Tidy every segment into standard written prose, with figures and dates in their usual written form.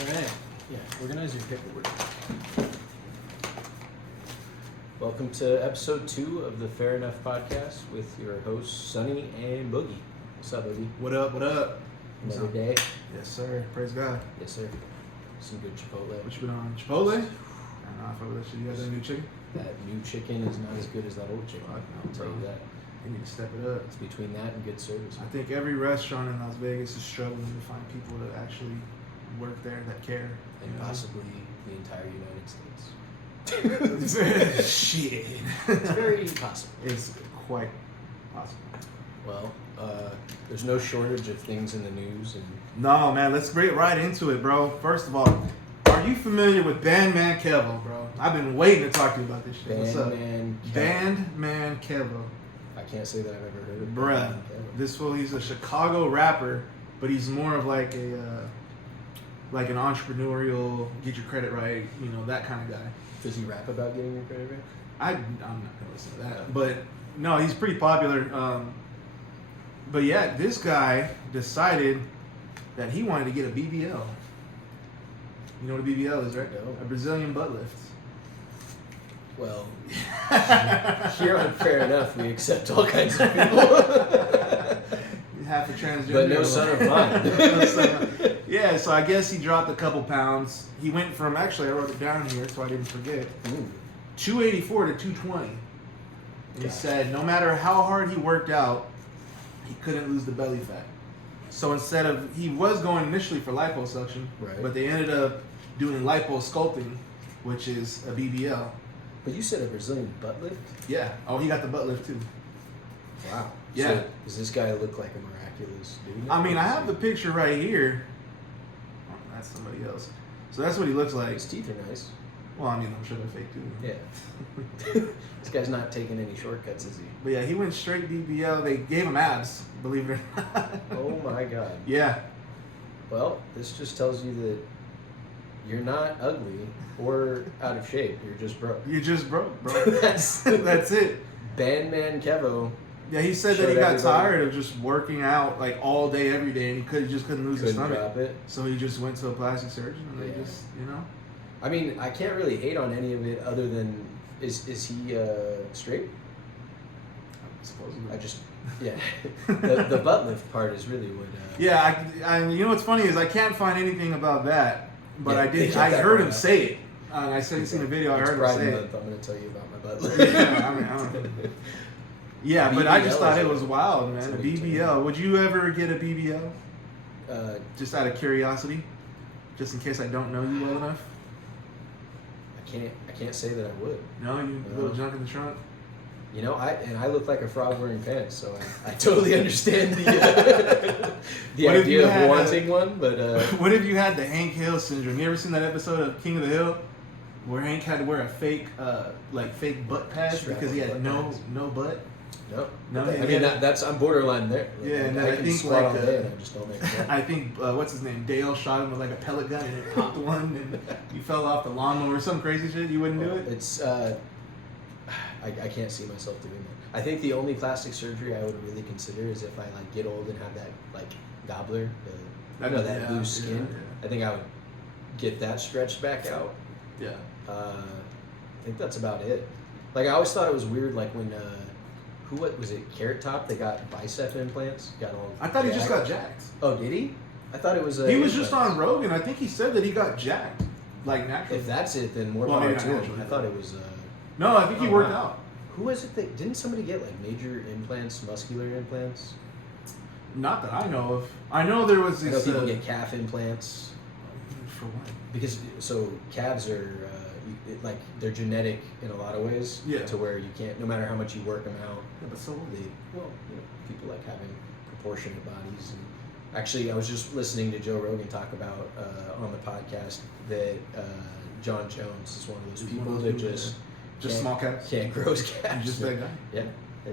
Alright. Yeah, organize your paperwork. Welcome to episode 2 of the Fair Enough podcast with your hosts, Sonny and Boogie. What's up, Boogie? What up, what up? Another day? Yes, sir. Praise God. Yes, sir. Some good Chipotle. What you been on? Chipotle? I don't know if I would let you. You got that new chicken? That new chicken is not as good as that old chicken. Fuck no, I'll tell you bro. that. You need to step it up. It's between that and good service. I think every restaurant in Las Vegas is struggling to find people to actually work there that care. And you know? possibly the entire United States. Shit. It's very possible. It's quite possible. Well, there's no shortage of things in the news, and No, man, let's get right into it, bro. First of all, are you familiar with Bandman Kevo, bro? I've been waiting to talk to you about this shit. What's up? Bandman Kevo. I can't say that I've ever heard of Bruh, Bandman Kevo. this fool, he's a Chicago rapper, but he's more of like like an entrepreneurial, get your credit right, you know, that kind of guy. Does he rap about getting your credit right? I'm not gonna listen to that, but no, he's pretty popular. But yeah, this guy decided that he wanted to get a BBL. You know what a BBL is, right? No. A Brazilian butt lift. Well, here on Fair Enough, we accept all kinds of people. Half a transgender. But no son of mine. No son of mine. Yeah, so I guess he dropped a couple pounds. He went from, actually I wrote it down here so I didn't forget, Ooh. 284 to 220. And he Gosh. said no matter how hard he worked out, he couldn't lose the belly fat. So instead of, he was going initially for liposuction, Right. but they ended up doing liposculpting, which is a BBL. But you said a Brazilian butt lift? Yeah. Oh, he got the butt lift too. Wow. Yeah. So does this guy look like a miraculous dude? I mean, I have the picture right here. Oh, that's somebody else. So that's what he looks like. His teeth are nice. Well, I mean, I'm sure they're fake too. Yeah. This guy's not taking any shortcuts, is he? But yeah, he went straight BBL. They gave him abs, believe it or not. Oh my God. Yeah. Well, this just tells you that you're not ugly or out of shape. You're just broke. You just broke, bro. That's That's it. Bandman Kevo Yeah, he said that Showed he got everybody. tired of just working out like all day, every day, and he just couldn't lose his couldn't stomach. drop it. So he just went to a plastic surgeon, and Yeah. they just, you know. I mean, I can't really hate on any of it other than is he straight? Supposedly. I just yeah. the butt lift part is really what. Yeah, I you know what's funny is I can't find anything about that, but Yeah, I they did. cut I that heard part him out. say it. I said, seen a video. I It's heard him Pride say Month, it. I'm going to tell you about my butt lift. Yeah, I mean, I don't know. Yeah, but I just BBL thought is it was wild, it's man. a A big BBL. Would you ever get a BBL? Uh, Just out of curiosity, just in case I don't know you well enough. I can't say that I would. No, you No. little junk in the trunk. You know, I look like a frog wearing pants, so I totally understand the What if you idea had of a- wanting one, but What if you had the Hank Hill syndrome? You ever seen that episode of King of the Hill where Hank had to wear a fake, fake butt pad Strap because he on had butt pads. no butt? no. No, I yeah, mean yeah. that's I'm borderline there. Like, Yeah, and then I I can think, squat like, all day and I just don't make it. I think what's his name? Dale shot him with like a pellet gun and it popped one and he fell off the lawnmower or some crazy shit. You wouldn't do it? It's I can't see myself doing that. I think the only plastic surgery I would really consider is if I like get old and have that like gobbler, that Yeah, loose skin. yeah. I think I would get that stretched back out. Yeah. I think that's about it. Like I always thought it was weird, like when what was it? Carrot Top? They got bicep implants. Got all. I thought he just jacked. got jacked. Oh, did he? I thought it was. He was just implants. on Rogan. I think he said that he got jacked, like naturally. If that's it, then more Well, power maybe to not him. naturally, I thought it was. No, I think he Oh, worked wow. out. Who was it that didn't somebody get like major implants, muscular implants? Not that I know of. I know there was I know this. people get calf implants For what? because so calves are like they're genetic in a lot of ways. Yeah. To where you can't, no matter how much you work them out, Yeah, but so what? they people like having proportionate bodies. And actually, I was just listening to Joe Rogan talk about on the podcast that John Jones is one of those He's people one of that those people, just Just can't- small cats. can't grow his calves. You're just that guy. Yeah.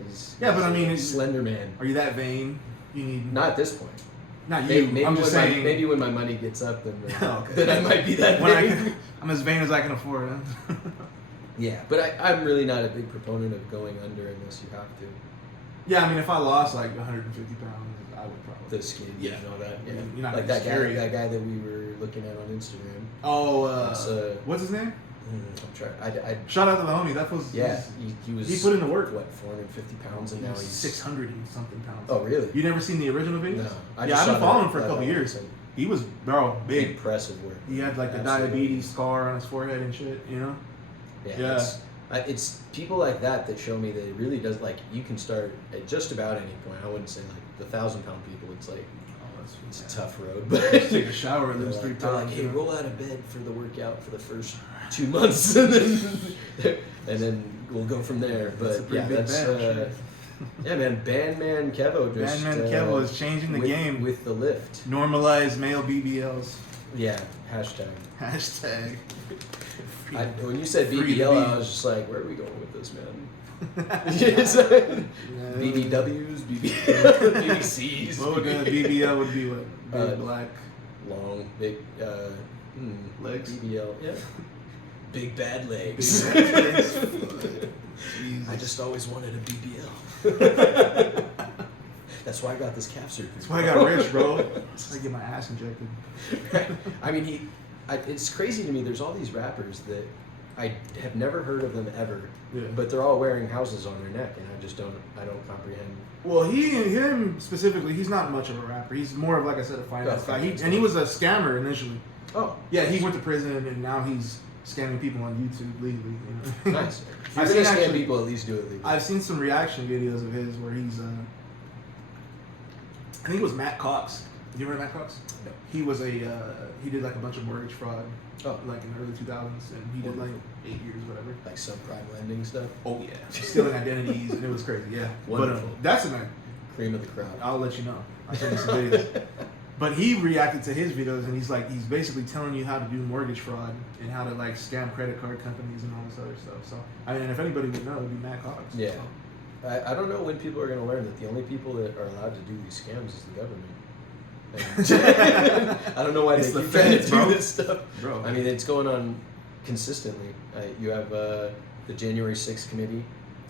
He's, Yeah, but I he's a mean, it's- slender man. Are you that vain? You need Not at this point. not you. Maybe, I'm just when saying. maybe when my money gets up, then, Okay. then I might be that when big. I'm as vain as I can afford. Huh? Yeah, but I'm really not a big proponent of going under unless you have to. Yeah, I mean, if I lost like 150 pounds, I would probably. The skin, Yeah. and all that. Yeah, You're not like gonna that guy, scare you. that guy that we were looking at on Instagram. Oh, It's, what's his name? I'm trying. I Shout out to the homie. That was yeah, he was. He put in the work. What, 450 pounds, and He now was he's 600 and something pounds. Oh, really? You never seen the original videos? No. I Yeah, just I've saw been following him that- for a couple that years. episode. He was big. Impressive work. He had like the Absolutely. diabetes scar on his forehead and shit. You know? Yeah. It's people like that show me that it really does. Like, you can start at just about any point. I wouldn't say like the 1,000-pound people. It's like it's a tough road, but Just take a shower and they're lose 3 like, they're like, pounds. hey, you know? roll out of bed for the workout for the first 2 months, and then we'll go from there. That's a But pretty yeah, big that's band, sure. yeah, man. Bandman Kevo just Bandman Kevo is changing the with, game. with the lift. Normalize male BBLs. Yeah, hashtag. Hashtag. When you said Free the BBL, I bee. was just like, where are we going with this, man? Yes. BBWs, BBCs. What would BBL would be? What? Big Uh, black. Long, big Legs? BBL, yeah. Big bad legs. Big bad legs. Jesus. I just always wanted a BBL. That's why I got this calf surgery. That's why I got rich, bro. That's why I get my ass injected. I mean, it's crazy to me. There's all these rappers that I have never heard of them ever, Yeah. but they're all wearing houses on their neck, and I don't comprehend. Well, him specifically, he's not much of a rapper. He's more of, like I said, a finance Yeah, guy. finance And he guy. was a scammer initially. Oh, Yeah, he went to prison and now he's scamming people on YouTube legally. You know? nice. If I've you're gonna seen scam actually- people, at least do it legally. I've seen some reaction videos of his where he's, I think it was Matt Cox. Do you remember Matt Cox? No. He was he did like a bunch of mortgage fraud, Oh. like in the early 2000s, and he did like 8 years, whatever. Like subprime lending stuff. Oh yeah, stealing identities, and it was crazy. Yeah, Wonderful. But that's a Cream of the crop. I'll let you know. I'll send you some videos. But he reacted to his videos, and he's basically telling you how to do mortgage fraud and how to like scam credit card companies and all this other stuff. So I mean, if anybody would know, it would be Matt Cox. Yeah. So. I don't know when people are going to learn that the only people that are allowed to do these scams is the government. And I don't know why It's they the keep trying to feds, do bro. this stuff. Bro. I mean, it's going on consistently. You have the January 6th committee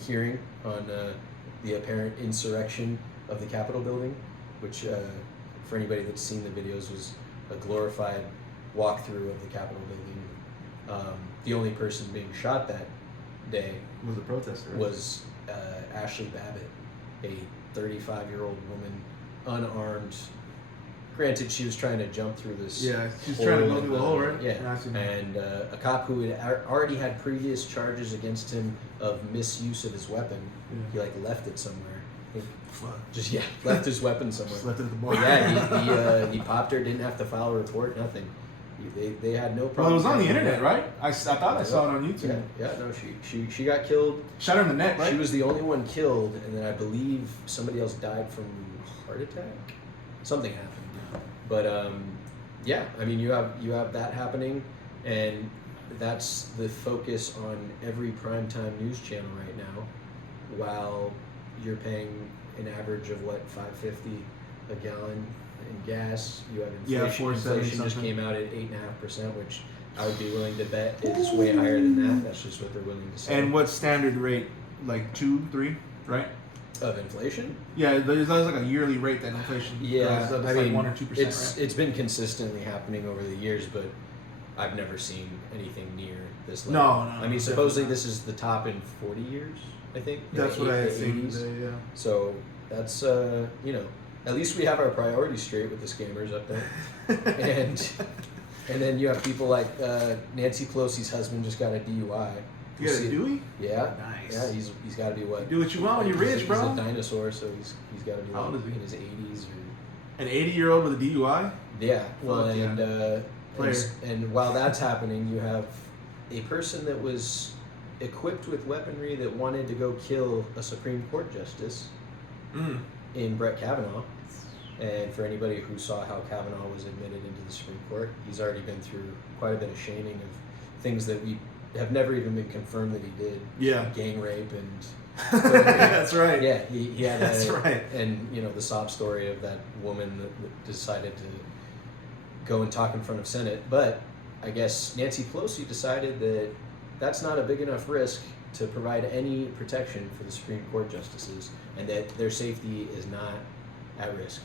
hearing on the apparent insurrection of the Capitol building, which, for anybody that's seen the videos, was a glorified walkthrough of the Capitol building. The only person being shot that day Was a protester. Right? was Ashley Babbitt, a 35-year-old woman, unarmed. Granted, she was trying to jump through this. Yeah, she's trying to go hole through the in hole, right? Yeah, I see. and a cop who had already had previous charges against him of misuse of his weapon. Yeah. He like left it somewhere. Fuck. Just left his weapon somewhere. Just left it at the bar. But yeah, he popped her. Didn't have to file a report. Nothing. They had no problem. Well, it was on the internet, right? I thought I saw it on YouTube. Yeah, no, she got killed. Shot her in the neck, right? She was the only one killed, and then I believe somebody else died from heart attack. Something happened. But yeah, I mean, you have that happening, and that's the focus on every primetime news channel right now. While you're paying an average of what, $5.50 a gallon in gas, you have inflation. Yeah, 4.70 Inflation just something. came out at 8.5%, which I would be willing to bet is way higher than that. That's just what they're willing to say. And what's standard rate? Like 2, 3, right? Of inflation? Yeah, there's like a yearly rate that inflation Yeah, goes up. It's I like mean, 1 or 2%, right? it's been consistently happening over the years, but I've never seen anything near this level. No, I mean, definitely supposedly not. this is the top in 40 years, I think. in That's the what I had the seen 80s. today, yeah. So that's at least we have our priorities straight with the scammers up there. and then you have people like Nancy Pelosi's husband just got a DUI. You got a see- Dewey? Yeah. Nice. Yeah, he's got to be what? Do what you want when you're rich, bro. He's a dinosaur, so he's got to be How like old is he? in his 80s or. An 80-year-old with a DUI? Yeah, well, Fuck yeah. Player. and while that's happening, you have a person that was equipped with weaponry that wanted to go kill a Supreme Court justice Mm. in Brett Kavanaugh. And for anybody who saw how Kavanaugh was admitted into the Supreme Court, he's already been through quite a bit of shaming of things that we have never even been confirmed that he did. Yeah. Gang rape and That's right. yeah, he had That's that, right. and the sob story of that woman that decided to go and talk in front of Senate. But I guess Nancy Pelosi decided that that's not a big enough risk to provide any protection for the Supreme Court justices, and that their safety is not at risk.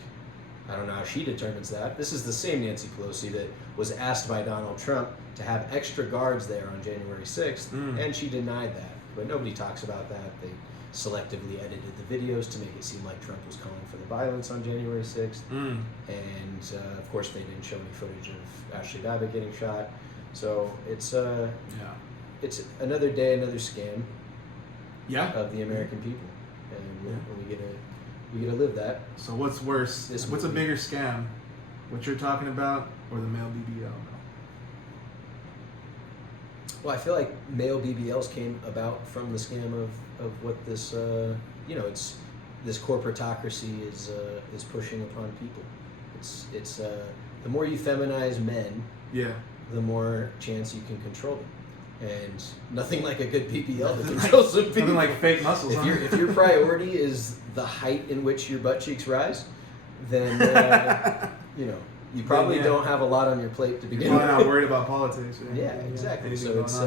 I don't know how she determines that. This is the same Nancy Pelosi that was asked by Donald Trump to have extra guards there on January 6th, and she denied that. But nobody talks about that. They selectively edited the videos to make it seem like Trump was calling for the violence on January 6th. And of course, they didn't show any footage of Ashley Babbitt getting shot. So it's another day, another scam of the American people, and we get to live that. So what's worse? What's a bigger scam? What you're talking about, or the male BBL? Well, I feel like male BBLs came about from the scam of what this it's this corporatocracy is pushing upon people. It's the more you feminize men, the more chance you can control them. And nothing like a good BBL to control some people. Nothing like fake muscles. If your priority is the height in which your butt cheeks rise, then you probably don't have a lot on your plate to begin with. You're not worried about politics. Yeah, exactly. So it's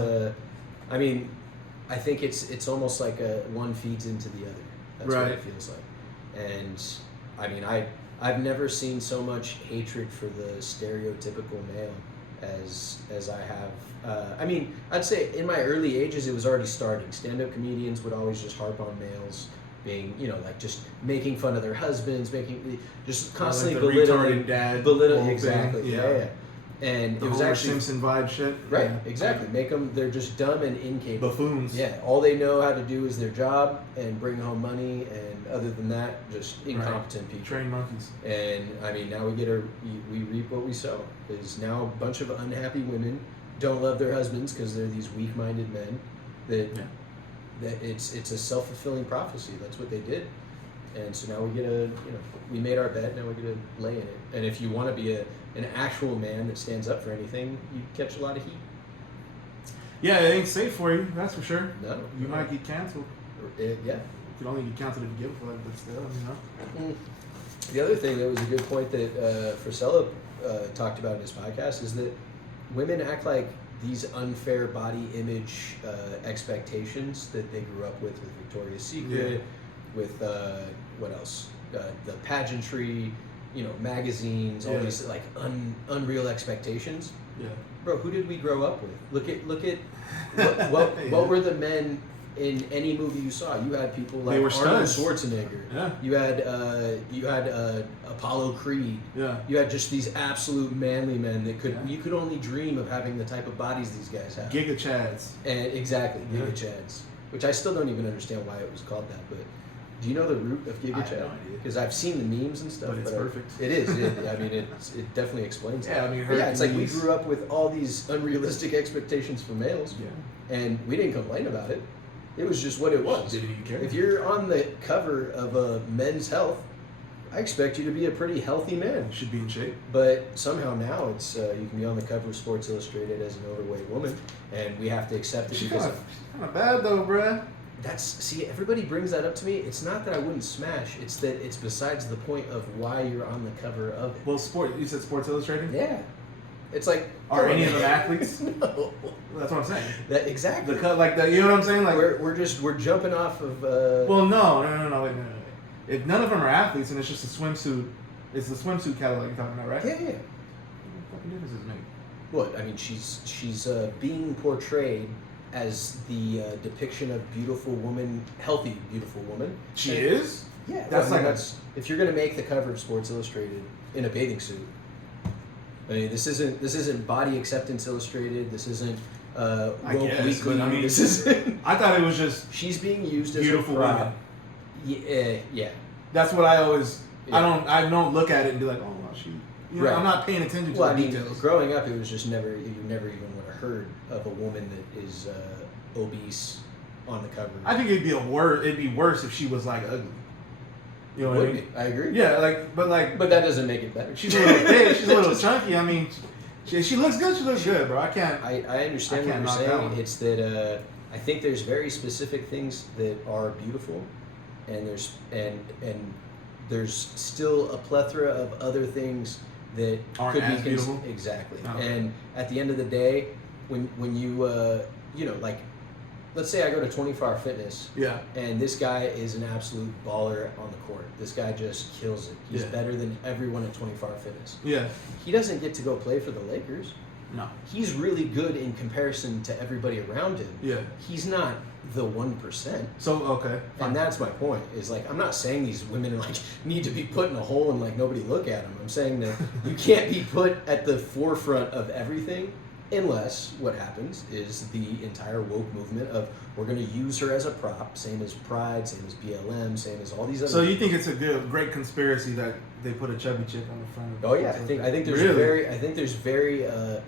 I think it's almost like one feeds into the other. That's what it feels like. And I mean, I've never seen so much hatred for the stereotypical male as I have. I'd say in my early ages it was already starting. Stand-up comedians would always just harp on males being, like just making fun of their husbands, just constantly like belittling dad, exactly. Yeah. And the it was Homer actually Simpson vibe shit. Right, exactly. Make them, they're just dumb and incapable. Buffoons. Yeah, all they know how to do is their job and bring home money, and other than that, just incompetent people. Trained monkeys. And I mean, now we reap what we sow. Is now a bunch of unhappy women don't love their husbands because they're these weak-minded men. That it's a self-fulfilling prophecy. That's what they did. And so now we get we made our bed, now we get to lay in it. And if you want to be an actual man that stands up for anything, you catch a lot of heat. Yeah, it ain't safe for you, that's for sure. No. You might get canceled. Yeah. You could only get canceled if you give a fuck, but still, The other thing that was a good point that Frisella talked about in his podcast is that women act like these unfair body image expectations that they grew up with Victoria's Secret, with what else? The pageantry, magazines, all these like unreal expectations. Yeah. Bro, who did we grow up with? Look at what were the men in any movie you saw? You had people like Arnold Schwarzenegger. Yeah. You had Apollo Creed. Yeah. You had just these absolute manly men that you could only dream of having the type of bodies these guys have. Giga Chads. And exactly, Giga Chads. Which I still don't even understand why it was called that, but do you know the root of Giga Chad? Because I've seen the memes and stuff. But it's perfect. It is. It definitely explains it. I mean, it's like we grew up with all these unrealistic expectations for males, and we didn't complain about it. It was just what it was. Didn't even care. If you're on the cover of a Men's Health, I expect you to be a pretty healthy man. Should be in shape. But somehow now it's you can be on the cover of Sports Illustrated as an overweight woman, and we have to accept it She's because kind of bad though, bruh. Everybody brings that up to me. It's not that I wouldn't smash. It's that it's besides the point of why you're on the cover of it. Well, you said Sports Illustrated? Yeah. It's like, are any of them athletes? No. That's what I'm saying. That exactly. You know what I'm saying? Like we're jumping off of. Well, no. Wait. If none of them are athletes and it's just a swimsuit, it's the swimsuit catalog you're talking about, right? Yeah. What the fucking difference does it make? Well, I mean, she's being portrayed as the depiction of beautiful woman, healthy, beautiful woman. She is? Yeah. That's if you're gonna make the cover of Sports Illustrated in a bathing suit. I mean, this isn't Body Acceptance Illustrated. This isn't Woke Weekly. I mean, this isn't. I thought it was just she's being used as beautiful a prop. women. Yeah. That's what I always. Yeah. I don't look at it and be like, oh, well, she. Right. I'm not paying attention to the details. Growing up, it was just you never even would have heard of a woman that is obese on the cover. I think it'd be worse if she was like ugly. You know what I mean? I agree. Yeah, but that doesn't make it better. She's a little thick. She's a little chunky. I mean, she looks good. She looks good, bro. I can't. I understand what you're saying. It's that I think there's very specific things that are beautiful, and there's still a plethora of other things that aren't could as be beautiful. Exactly. Oh. And at the end of the day, when you like let's say I go to 24 Hour Fitness, Yeah. and this guy is an absolute baller on the court. This guy just kills it. He's Yeah. better than everyone at 24 Hour Fitness. Yeah. He doesn't get to go play for the Lakers. No. He's really good in comparison to everybody around him. Yeah. He's not the 1%. So okay. And that's my point. Is like I'm not saying these women are like need to be put in a hole and like nobody look at them. I'm saying that you can't be put at the forefront of everything unless what happens is the entire woke movement of we're going to use her as a prop, same as Pride, same as BLM, same as all these other. So you think it's a great conspiracy that they put a chubby chick on the front of Oh yeah, I think there's really? very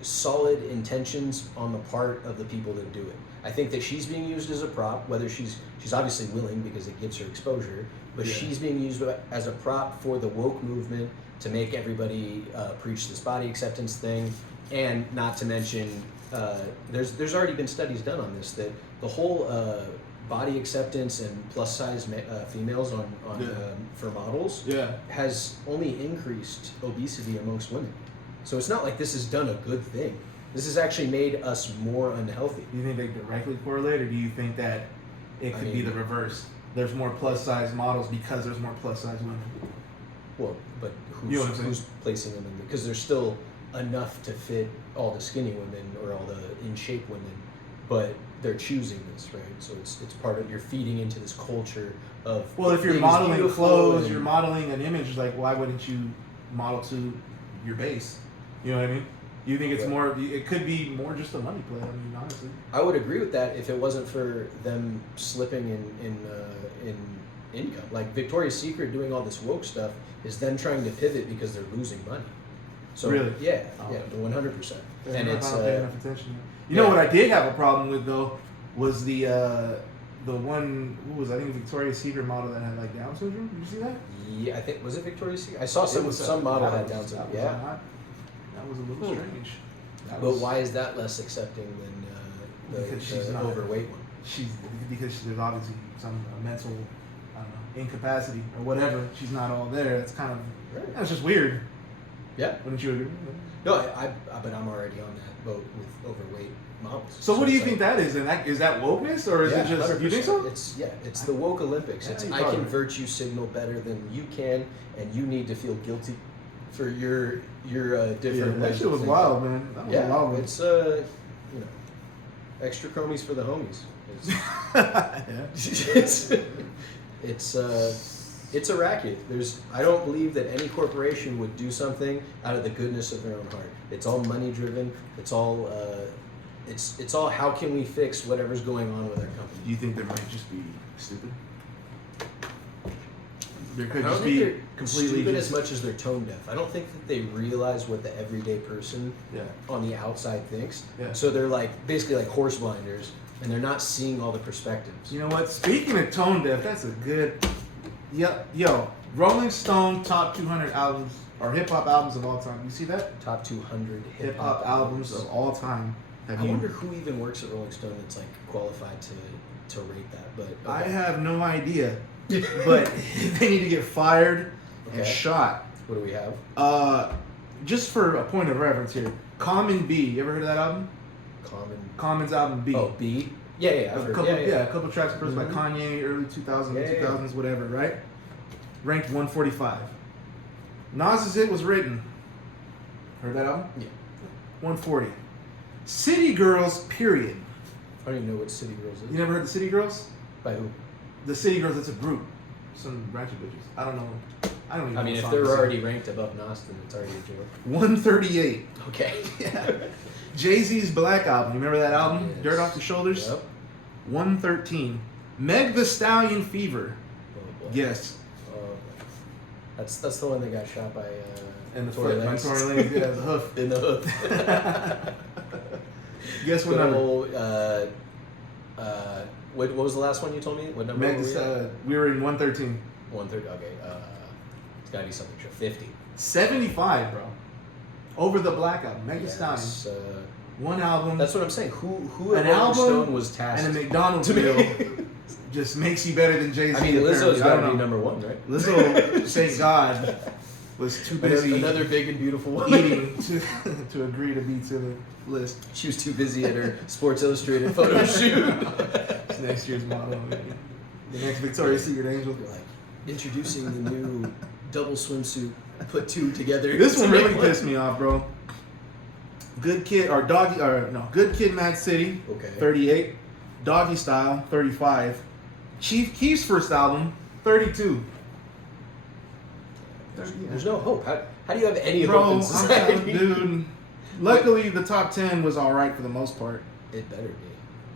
solid intentions on the part of the people that do it. I think that she's being used as a prop, whether she's obviously willing because it gives her exposure, but Yeah. she's being used as a prop for the woke movement to make everybody preach this body acceptance thing, and not to mention there's already been studies done on this that the whole body acceptance and plus size females on Yeah. For models Yeah. has only increased obesity amongst women. So it's not like this has done a good thing. This has actually made us more unhealthy. Do you think they directly correlate, or do you think that it could be mean- the reverse? There's more plus size models because there's more plus size women. Well, but You know what I'm saying? who's placing them in? Because there's still enough to fit all the skinny women or all the in shape women, but they're choosing this, right? So it's part of you're feeding into this culture of. Well, if you're being modeling beautiful clothes, and- you're modeling an image. Like, why wouldn't you model to your base? You know what I mean? You think it's Right. more? It could be more just a money play. I mean, honestly. I would agree with that if it wasn't for them slipping in income. Like Victoria's Secret doing all this woke stuff is them trying to pivot because they're losing money. So Really? yeah, Oh. yeah, 100%. And I it's don't pay enough attention. You yeah. know what I did have a problem with though was the one who was I think a Victoria's Secret model that had like Down syndrome. Did you see that? yeah, I think was it Victoria's Secret? I saw some It was, model that had was- Down syndrome. that was Yeah, not- that was a little Hmm. strange. That but was- why is that less accepting than Because she's the not- overweight one? She's because there's obviously some mental, I don't know, incapacity or whatever. She's not all there. It's kind of Right. that's just weird. Yeah. Wouldn't you agree? No, but I'm already on that boat with overweight models. So what do you it's think like- that is? And is that wokeness or is Yeah, it just 100%. you think so? It's the woke Olympics. Yeah, It's you I probably can right. virtue signal better than you can, and you need to feel guilty for your different. that ways shit of was thinking. wild, man. That was a Yeah, wild one. it's extra chromies for the homies. It's it's a racket. I don't believe that any corporation would do something out of the goodness of their own heart. It's all money driven. It's all how can we fix whatever's going on with our company. Do you think they might just be stupid? There could I don't just think be they're completely stupid just, as much as they're tone deaf. I don't think that they realize what the everyday person yeah. on the outside thinks. Yeah. So they're like basically like horse blinders, and they're not seeing all the perspectives. You know what? Speaking of tone deaf, that's a good. Yo, Rolling Stone top 200 albums or hip hop albums of all time. You see that? Top 200 Hip hop albums of all time. Have I you- wonder who even works at Rolling Stone that's like qualified to rate that. But I okay. have no idea, but they need to get fired and Okay. shot. What do we have? Just for a point of reference here, Common B. You ever heard of that album? Common's album B. Oh, B. Yeah, I've A heard. couple, Yeah. a couple tracks produced by Mhm. Kanye, early 2000s, Yeah, yeah. 2000s, whatever, right? Ranked 145. Nas's hit was written. Heard that album? Yeah. 140. City Girls, period. I don't even know what City Girls is. You never heard the City Girls? By who? The City Girls, it's a group. Some ratchet bitches. I don't know. I don't even I know mean, what if song they're this is. already ranked above Nas, then it's already a joke. 138. Okay. Yeah. Jay-Z's Black Album. You remember that album? Yes. Dirt Off the Shoulders? Yep. 113. Meg the Stallion Fever. Oh, boy. Yes. That's the one that got shot by And the Tory foot by Lanez. Tory Lanez, yeah, the hoof. in the hoof. Guess what Good number? old, what was the last one you told me? What number Meg were the we at? Stallion. We were in 113. 130. Okay. It's gotta be something. 50. 75, bro. Over the Black Album. Meg the Yeah, Stallion. it's, One album. that's what I'm saying. Who An at Rolling album Stone was tasked and a McDonald's to meal me? just makes you better than Jay-Z. I mean, Lizzo's apparently. I got don't to be know. number one, right? Lizzo, thank God, was too busy Another big and beautiful woman. eating to agree to be to the list. She was too busy at her Sports Illustrated photo shoot. It's next year's model. The next Victoria's Secret Angel. You're like, introducing the new double swimsuit, put two together. This to one make really pissed me off, bro. Good Kid, Mad City, Okay. 38. Doggy Style, 35. Chief Keef's first album, 32. There's no hope. How do you have any hope Bro, in society? dude. Luckily, the top 10 was all right for the most part. It better be.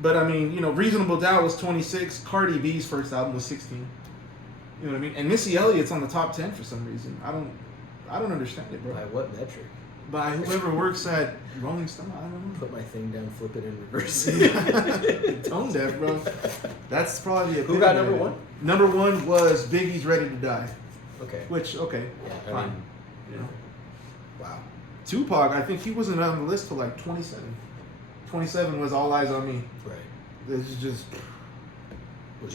But I mean, Reasonable Doubt was 26. Cardi B's first album was 16. You know what I mean? And Missy Elliott's on the top 10 for some reason. I don't understand it, bro. By what metric? By whoever works at Rolling Stone, I don't know. Put my thing down, flip it in reverse. Tone deaf, bro. That's probably Who got number one? Number one was Biggie's Ready to Die. Okay. Which, okay, I fine. mean, wow. Tupac, I think he wasn't on the list till like 27. 27 was All Eyes on Me. Right. This is just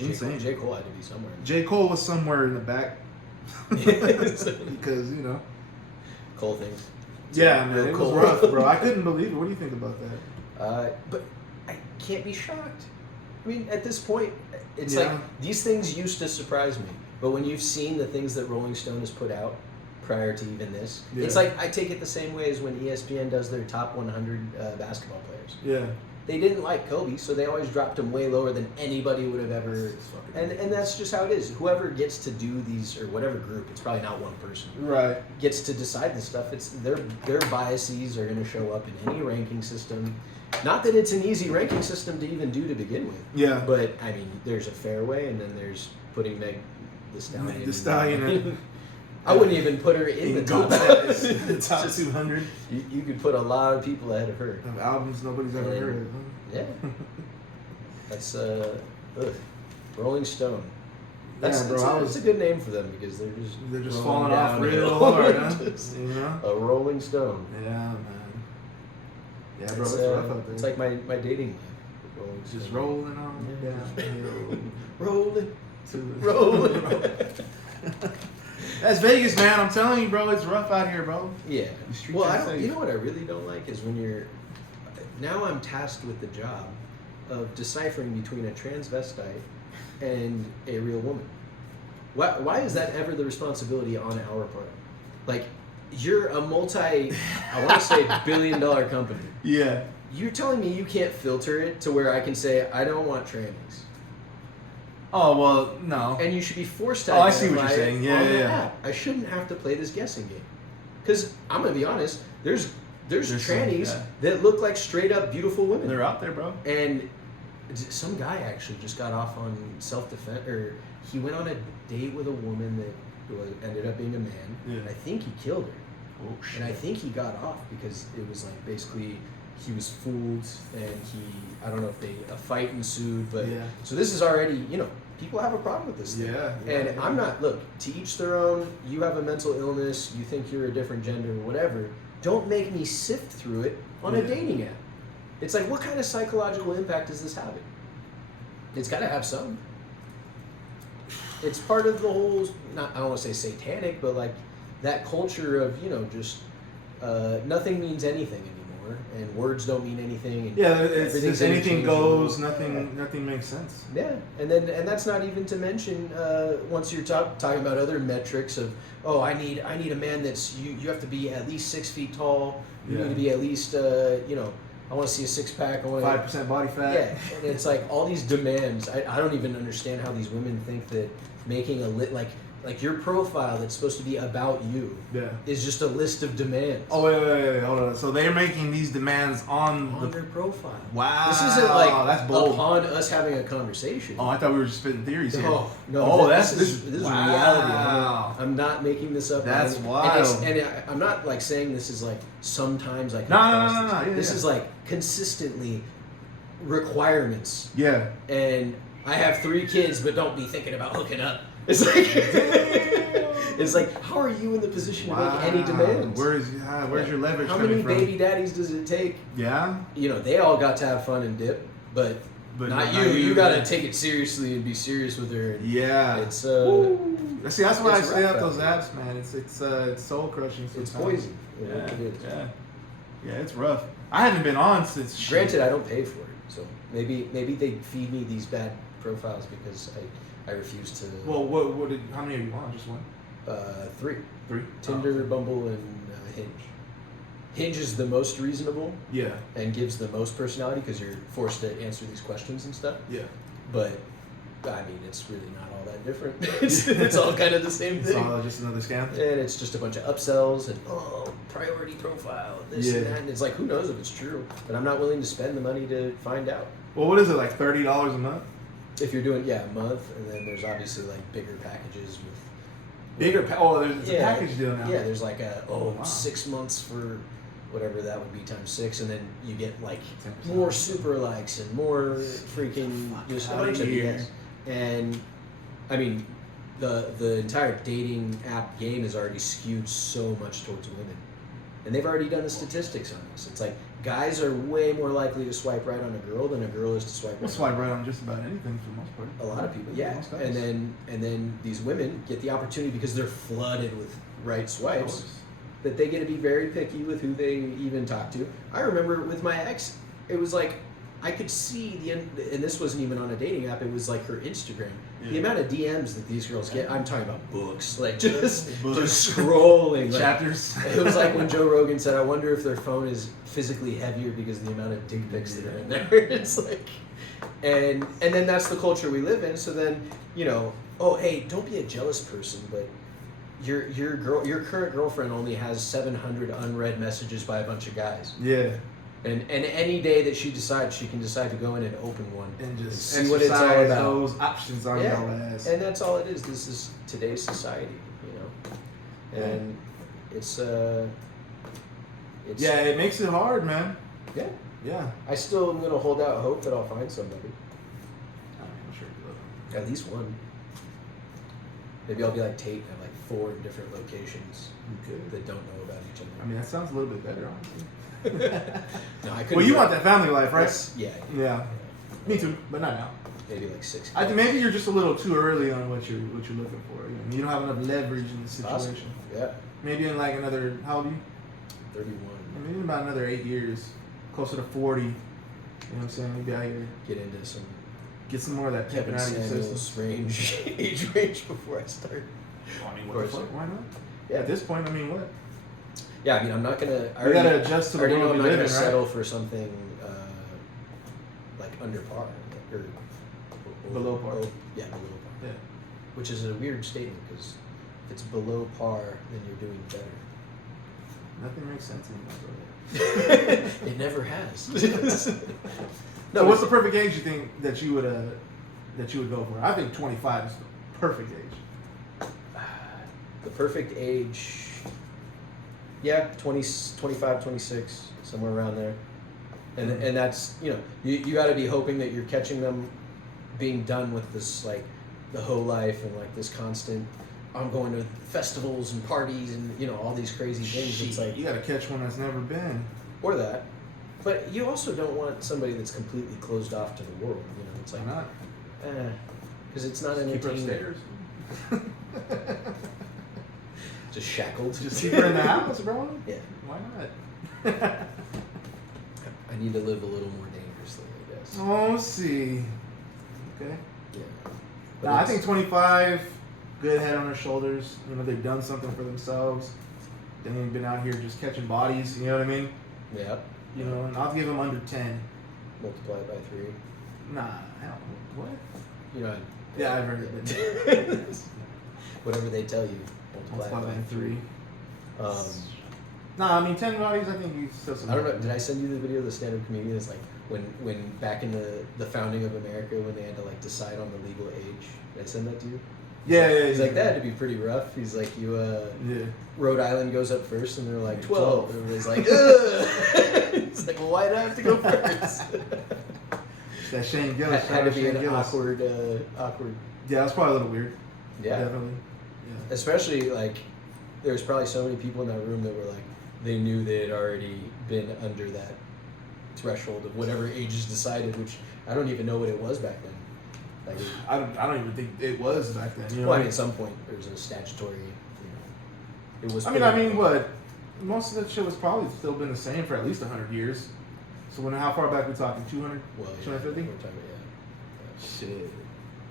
insane. J. Cole had to be somewhere. J. Cole was somewhere in the back. Because, Cole things. Yeah, man, it was Cole. rough, bro. I couldn't believe it. What do you think about that? But I can't be shocked. I mean, at this point, it's Yeah. like these things used to surprise me. But when you've seen the things that Rolling Stone has put out prior to even this, Yeah. it's like I take it the same way as when ESPN does their top 100 basketball players. Yeah. They didn't like Kobe, so they always dropped him way lower than anybody would have ever. And that's just how it is. Whoever gets to do these, or whatever group, it's probably not one person, Right. gets to decide this stuff. It's their biases are going to show up in any ranking system. Not that it's an easy ranking system to even do to begin with. Yeah. But I mean, there's a fair way, and then there's putting Meg the Stallion. Meg Thee Stallion. I wouldn't even put her in the top. The top 200 You could put a lot of people ahead of her. of albums nobody's ever heard of. Yeah. That's Rolling Stone. That's, Yeah, bro, that's a good name for them because they're just falling rolling off down real hill. hard, huh? Just Yeah. a Rolling Stone. Yeah, man. Yeah, bro, It's, it's rough out there. it's like my dating life. Rolling just Stone. rolling on Yeah. down. Rolling. To Rolling. That's Vegas, man. I'm telling you, bro. It's rough out here, bro. Yeah. The streets Well, are safe. you know what I really don't like is when you're. Now I'm tasked with the job of deciphering between a transvestite and a real woman. Why is that ever the responsibility on our part? Like, you're a I want to say billion-dollar company. Yeah. You're telling me you can't filter it to where I can say, I don't want trannies. Oh, well, no. And you should be forced to Oh, I see what you're identify saying. it Yeah, on the yeah. app. I shouldn't have to play this guessing game. Because I'm going to be honest, there's There's trannies some, that look like straight up beautiful women. They're out there, bro. And some guy actually just got off on self-defense, or he went on a date with a woman that ended up being a man. Yeah. I think he killed her. Oh, shit. And I think he got off because it was like basically he was fooled and I don't know if a fight ensued, but Yeah. so this is already, people have a problem with this thing. Yeah. And I'm not, look, to each their own. You have a mental illness, you think you're a different gender or whatever. Don't make me sift through it on a Yeah. dating app. It's like, what kind of psychological impact is this having? It's got to have some. It's part of the whole, I don't want to say satanic, but like that culture of, just nothing means anything anymore, and words don't mean anything. And Yeah, it's everything's just anything interchangeable. goes, nothing makes sense. Yeah, and that's not even to mention once you're talking about other metrics of I need a man that's you have to be at least 6 feet tall. You Yeah. need to be at least I want to see a six pack. I want 5% body fat. yeah, and it's like all these demands. I don't even understand how these women think that making like your profile that's supposed to be about you Yeah. is just a list of demands Oh wait, hold on. So they're making these demands on on the. their profile. Wow. This isn't like that's bold. upon us having a conversation. Oh, I thought we were just spitting theories here. No. Oh, this this is wow. reality. I'm not making this up. That's And wild. I'm not like saying this is like sometimes I come No. across this. Yeah, This yeah. is like consistently requirements. Yeah. And I have 3 kids, but don't be thinking about hooking up. It's like, it's like, how are you in the position to make any demands? Where's your leverage How coming many from? baby daddies does it take? Yeah. They all got to have fun and dip, but not you. You got to take it seriously and be serious with her. And Yeah. it's See, that's why I It's stay rough off those out apps, man. It's soul crushing. It's sometimes. poison. You know, Yeah, it is. yeah, it's rough. I haven't been on since. Granted, I don't pay for it, so maybe they feed me these bad profiles because I refuse to. Well, how many are you on? Just one? 3. 3? Tinder, Bumble, and Hinge. Hinge is the most reasonable Yeah, and gives the most personality because you're forced to answer these questions and stuff. yeah. But I mean, it's really not all that different. it's all kind of the same It's thing. all just another scam. And it's just a bunch of upsells and priority profile, this and Yeah. that. And it's like, who knows if it's true? But I'm not willing to spend the money to find out. Well, what is it, like $30 a month? If you're doing a month, and then there's obviously like bigger packages with It's a package deal now. Yeah, there's like Wow. 6 months for whatever that would be times 6, and then you get like 10%. more super likes and more freaking just a bunch of here. BS. And I mean, the entire dating app game is already skewed so much towards women, and they've already done the statistics on this. It's like guys are way more likely to swipe right on a girl than a girl is to swipe right. We'll swipe right on just about anything for the most part. A lot of people, yeah. Most guys. And then these women get the opportunity because they're flooded with right swipes that they get to be very picky with who they even talk to. I remember with my ex, it was like I could see and this wasn't even on a dating app. It was like her Instagram. The Yeah. amount of DMs that these girls get. I'm talking about books, like just Books. scrolling. Like, Chapters. it was like when Joe Rogan said, "I wonder if their phone is physically heavier because of the amount of dick pics that are in there." It's like, and then that's the culture we live in. So then, oh hey, don't be a jealous person, but your current girlfriend only has 700 unread messages by a bunch of guys, Yeah. and any day that she decides, she can decide to go in and open one And just see what it's all exercise about. those options on Yeah. your ass. And that's all it is. This is today's society, and it's Yeah, it makes it hard, man. yeah. Yeah. I still am gonna hold out hope that I'll find somebody, I'm sure you will. at least one. Maybe I'll be like Tate and have like 4 different locations that don't know about each I mean, that sounds a little bit better, honestly. other. No, I couldn't. Well, you do want it. that family life, right? Yeah. Yeah. Me too, but not now. Maybe like 6. I think maybe you're just a little too early on what you're looking for. You don't have enough leverage in the situation. Awesome. Yeah. Maybe in like another, how old are you? 31. Maybe in about another 8 years, closer to 40. You know what I'm saying? Maybe out here, Get into some get some more of that pimping Kevin out of your system. Samuels age range before I start. I mean, what the fuck? Why not? Yeah. At this point, I mean, what? Yeah, I mean, I'm not gonna. You gotta adjust to I the already know world I'm we not live gonna in, right? settle for something like under par or Below par. Yeah, below par. Yeah. Which is a weird statement because if it's below par, then you're doing better. Nothing makes sense anymore, brother. It never has. So what's the perfect age you think that you would go for? I think 25 is the perfect age. The perfect age? Yeah, 20, 25, 26, somewhere around there. And that's, you got to be hoping that you're catching them being done with this, like, the whole life and, like, this constant, I'm going to festivals and parties and, all these crazy things. It's like, You gotta catch one that's never been. or that. But you also don't want somebody that's completely closed off to the world. It's like, Why not? because it's not Keep her entertainment. upstairs. Just shackled. Just keep her in the house, bro. Yeah. Why not? I need to live a little more dangerously, I guess. Oh, see. Okay. Yeah. But No, I it's- think 25, good head on their shoulders. They've done something for themselves. They ain't been out here just catching bodies. You know what I mean? Yeah. And I'll give them under 10. Multiply it by 3. Nah, I don't know. What? You know. Yeah, I've heard it. Whatever they tell you, multiply Multiply it by by 3. 3. Nah, I mean 10 bodies. I think you still. I don't know. Did I send you the video of the stand-up comedian? It's like when back in the founding of America when they had to like decide on the legal age. Did I send that to you? Yeah. He's like, that had to be pretty rough. He's like, Yeah. Rhode Island goes up first, and they're like 12. Everybody's like, ugh. He's like, well, why did I have to go first? That Shane Gillis. Had to be Shane an Gillis. awkward. Yeah, that's probably a little weird. Yeah. Definitely. Yeah. Especially like, there's probably so many people in that room that were like, they knew they had already been under that threshold of whatever age is decided, which I don't even know what it was back then. Like, I don't even think it was back then. You know? well, I mean, at some point there was a statutory. It was. I mean, what? Most of that shit was probably still been the same for at least 100 years. So how far back are we talking? 200? Well, yeah, 250? we're talking, yeah. Shit.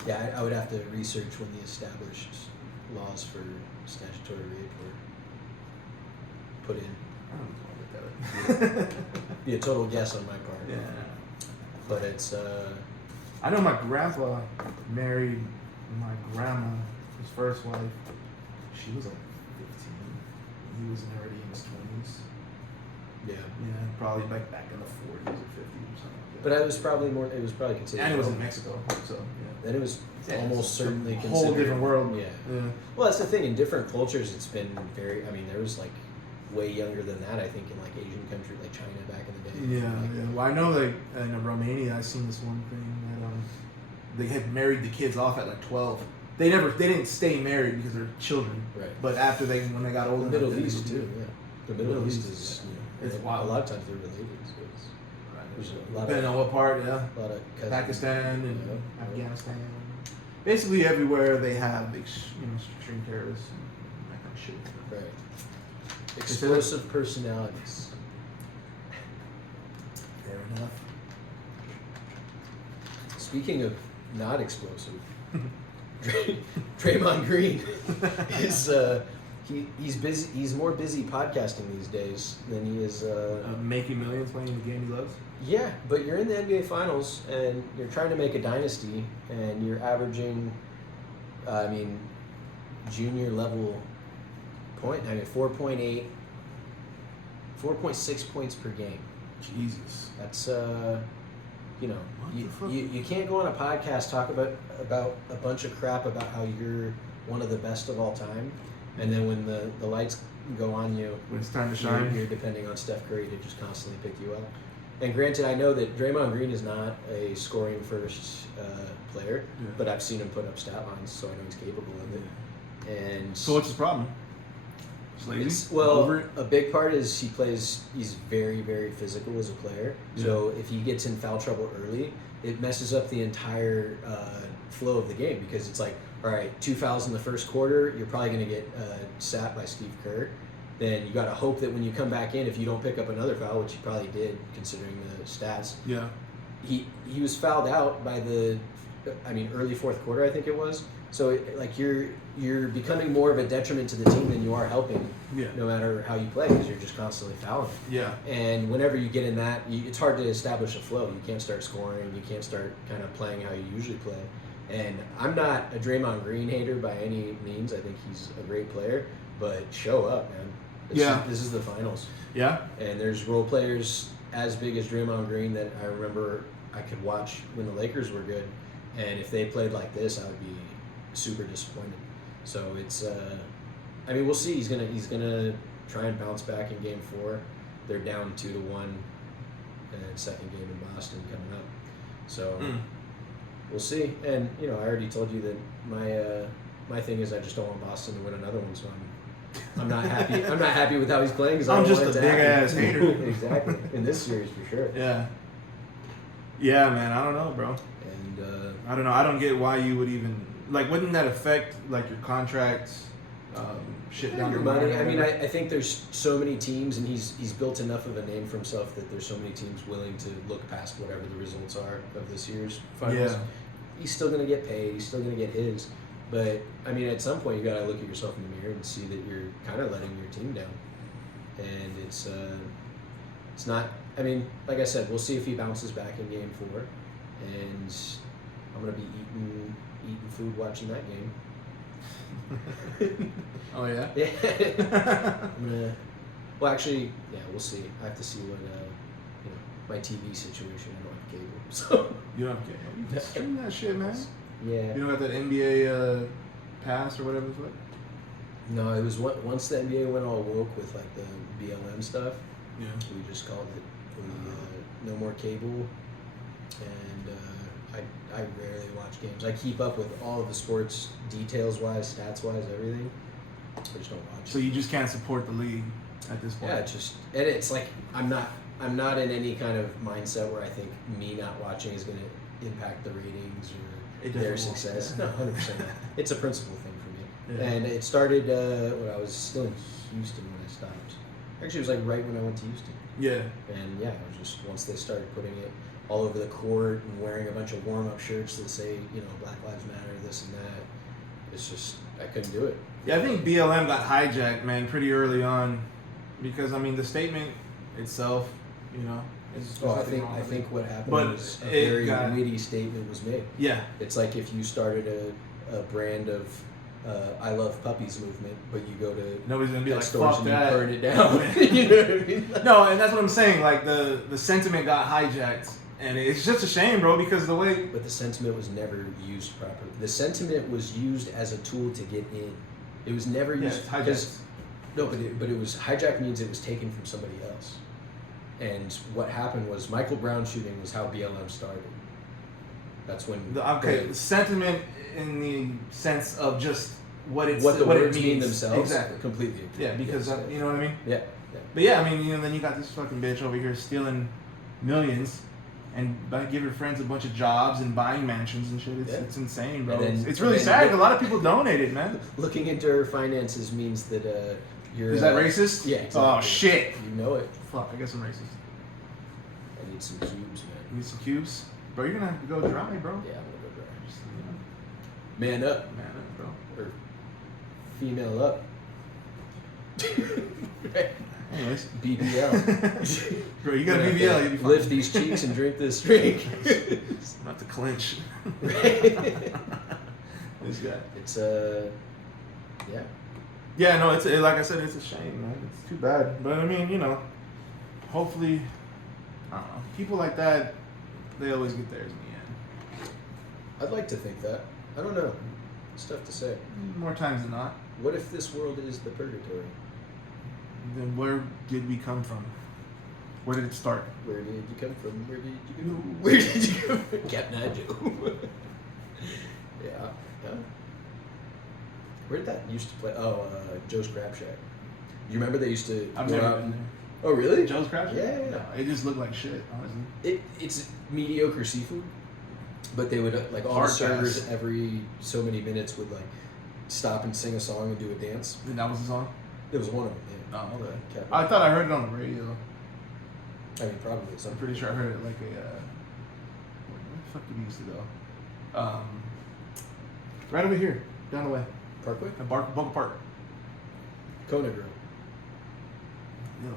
Yeah, I would have to research when the established laws for statutory rape were put in. I don't know what that. Be a total guess on my part. Yeah. But it's I know my grandpa married my grandma, his first wife. She was like 15. He was already in his 20s. yeah. Yeah, probably like back in the 40s or 50s or something. Like But it was probably more. It was probably considered. and it was in Mexico, so yeah. Then it was almost certainly a considered whole different world. Yeah. Yeah. Well, that's the thing. In different cultures, it's been very. I mean, there was like way younger than that. I think in like Asian countries, like China back in the day. Yeah, Like, yeah. Well, I know like in Romania, I seen this one thing that they had married the kids off at like 12. They didn't stay married because they're children. Right. But after when they got older, The Middle they East did. too. Yeah. The Middle East is. It's a wild. lot of times they're related. So it's, there's a lot Depending of on what part, yeah. a lot of cousins. Pakistan and Yeah. Afghanistan. Basically everywhere they have extreme terrorists and that kind of shit. Right. Explosive personalities. Fair enough. Speaking of not explosive, Draymond Green is he's busy. He's more busy podcasting these days than he is. Making millions playing the game he loves. Yeah, but you're in the NBA Finals and you're trying to make a dynasty, and you're averaging, junior level point. 4.8, 4.6 points per game. Jesus. That's What the fuck? you can't go on a podcast talk about a bunch of crap about how you're one of the best of all time, and then when the lights go on you, When it's time to shine. you're depending on Steph Curry to just constantly pick you up. And granted, I know that Draymond Green is not a scoring first player, Yeah. but I've seen him put up stat lines, so I know he's capable of it. And So what's his problem? Just lazy? it's, well, Over it? a big part is he's very, very physical as a player. So if he gets in foul trouble early, it messes up the entire flow of the game, because it's like, all right, 2 fouls in the first quarter, you're probably going to get sat by Steve Kerr. Then you got to hope that when you come back in, if you don't pick up another foul, which he probably did considering the stats, Yeah. he was fouled out by early fourth quarter, I think it was. So you're becoming more of a detriment to the team than you are helping, Yeah. no matter how you play, because you're just constantly fouling. Yeah. And whenever you get in that, it's hard to establish a flow. You can't start scoring. You can't start kind of playing how you usually play. And I'm not a Draymond Green hater by any means. I think he's a great player, but show up, man. This is the finals. Yeah. And there's role players as big as Draymond Green that I remember I could watch when the Lakers were good. And if they played like this, I would be super disappointed. So it's, we'll see. He's gonna try and bounce back in Game 4. They're down 2-1, and second game in Boston coming up. So we'll see. And I already told you that my thing is I just don't want Boston to win another one. So I'm not happy. I'm not happy with how he's playing, because I'm don't just want a it to big happen. ass hater. Exactly. In this series for sure. Yeah. Yeah, man. I don't know, bro. And I don't know. I don't get why you would even wouldn't that affect your contracts, shit down your the line? money. I mean, I think there's so many teams, and he's built enough of a name for himself that there's so many teams willing to look past whatever the results are of this year's finals. Yeah. He's still gonna get paid. He's still gonna get his. But I mean, at some point, you gotta look at yourself in the mirror and see that you're kind of letting your team down. And it's not. I mean, like I said, we'll see if he bounces back in Game 4, and I'm gonna be eating food watching that game. Oh yeah. Yeah. I'm gonna. Well, actually, yeah, we'll see. I have to see what my TV situation. I don't have cable, so You don't have to. You can stream that shit, man. yeah. You don't got that NBA pass or whatever it's like? No, it was once the NBA went all woke with like the BLM stuff. Yeah. We just called it no more cable, and I rarely watch games. I keep up with all of the sports details wise, stats wise, everything. I just don't watch. So you just can't support the league at this point. Yeah, it's like I'm not in any kind of mindset where I think me not watching is going to impact the ratings or It their doesn't work, success. yeah. No, 100%. It's a principle thing for me. Yeah. And it started when I was still in Houston when I stopped. Actually, it was like right when I went to Houston. Yeah. And yeah, it was just once they started putting it all over the court and wearing a bunch of warm-up shirts that say, you know, Black Lives Matter, this and that. It's just, I couldn't do it. Yeah, I think BLM got hijacked, man, pretty early on, because I mean the statement itself, you know, is. Oh, I think what happened But was a it very got- witty statement was made. Yeah. It's like if you started a brand of I love puppies movement, but you go to Nobody's gonna be like, pet stores fuck and that. you burn it down. You know what I mean? No, and that's what I'm saying. Like the sentiment got hijacked, and it's just a shame, bro, because the way. But the sentiment was never used properly. The sentiment was used as a tool to get in. It was never Yeah, used it's hijacked. because no, but it was hijack means it was taken from somebody else. And what happened was Michael Brown shooting was how BLM started. That's when The sentiment in the sense of just what it's what the what words it mean means themselves. exactly. Completely. agree. Yeah, because Yes, you know what I mean. yeah. But yeah, I mean, you know, then you got this fucking bitch over here stealing millions and give her friends a bunch of jobs and buying mansions and shit. It's, Yeah. it's insane, bro. And then- It's really and then sad. look- A lot of people donated, man. Looking into her finances means that you're. Is that racist? Yeah. Exactly. Oh shit. You know it. Fuck. I guess I'm racist. I need some cubes, man. You need some cubes, bro. You're gonna have to go dry, bro. Yeah, I'm gonna go dry. Just, you know, Man up man up, bro. or female up. Anyways, BBL. bro, you got a We're gonna BBL. have to You'll be fine. lift these cheeks and drink this drink. Not to clinch. Right? This guy. It's yeah. Yeah, no, it's like I said, it's a shame, man. It's too bad, but I mean, you know, hopefully, I don't know. People like that, they always get theirs in the end. I'd like to think that. I don't know. It's tough to say. More times than not. What if this world is the purgatory? Then where did we come from? Where did it start? Where did you come from? Where did you go? Where did you go? Captain Ajo. Yeah. Yeah. Where did that used to play? Oh, Joe's Crab Shack. You remember they used to I've go never out been and- there. Oh, really? Joe's Crab Shack? Yeah. No, it just looked like shit, honestly. It's mediocre seafood, but they would like all Hard the servers pass. every so many minutes would like stop and sing a song and do a dance. And that was the song? There was one of them. Yeah. Oh, okay. Captain. I thought I heard it on the radio. I mean, probably I'm something. pretty sure I heard it like a. Where the fuck did we used to go? Right over here, down the way. Parkway, At Boca Park. Kona Grill. No.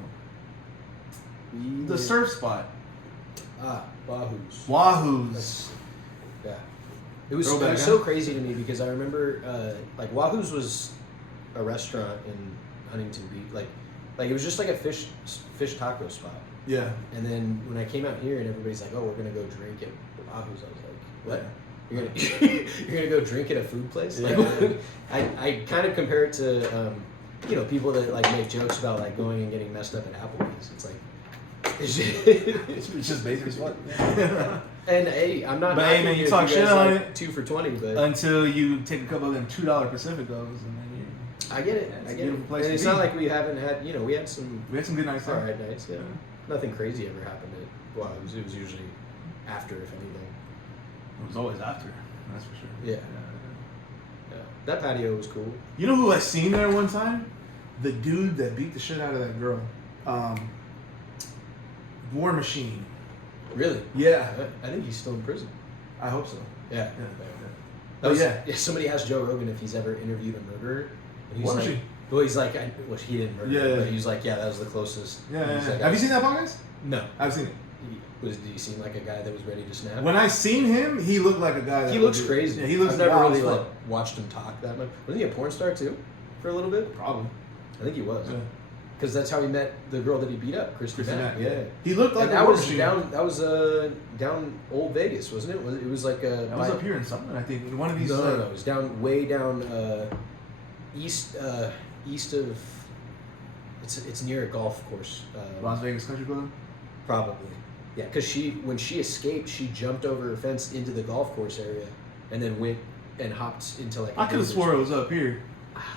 The surf spot. Wahoo's. Wahoo's. That's- Yeah. It was Throwback, so huh? crazy to me because I remember like Wahoo's was a restaurant in Huntington Beach, like it was just like a fish taco spot. Yeah. And then when I came out here and everybody's like, "Oh, we're gonna go drink at Wahoo's," I was like, "What? You're gonna you're gonna go drink at a food place?" Like, Yeah. I kind of compare it to you know, people that like make jokes about like going and getting messed up at Applebee's. It's like It's just basic as fuck. And hey, I'm not. But hey, knocking man, you if talk guys shit on like it. 2 for $20, but Until you take a couple of them $2 Pacificos, and then you. I get it. Yeah, it's I a get beautiful it. place And to it's be. not like we haven't had. You know, we had some We had some good nights there. alright nights. Yeah, nothing crazy ever happened at. Well, it was usually after, if anything. It was always after. That's for sure. Yeah. Yeah, that patio was cool. You know who I seen there one time? The dude that beat the shit out of that girl. War Machine. Really? Yeah. I think he's still in prison. I hope so. Yeah. Yeah. That was, yeah. Somebody asked Joe Rogan if he's ever interviewed a murderer. And he's War like, Machine. well, he's like, well, he didn't murder. Yeah, her, yeah. But he was like, yeah, that was the closest. Yeah. He's like, Have you seen that podcast? No. I've seen it. Did he seem like a guy that was ready to snap? When I seen him, he looked like a guy. That He would looks do- crazy. Yeah, he looks. I've never wild really as like fuck. watched him talk that much. Wasn't he a porn star too, for a little bit? Probably. I think he was, Yeah. because that's how he met the girl that he beat up, Christy Mack. Yeah. He looked like And a that War was Machine. down. That was down Old Vegas, wasn't it? It was like That was up here in something. I think in one of these. No, it was down way down east of. It's near a golf course. Las Vegas Country Club. Probably. Yeah, because when she escaped, she jumped over a fence into the golf course area, and then went and hopped into like. I could have swore it was up here.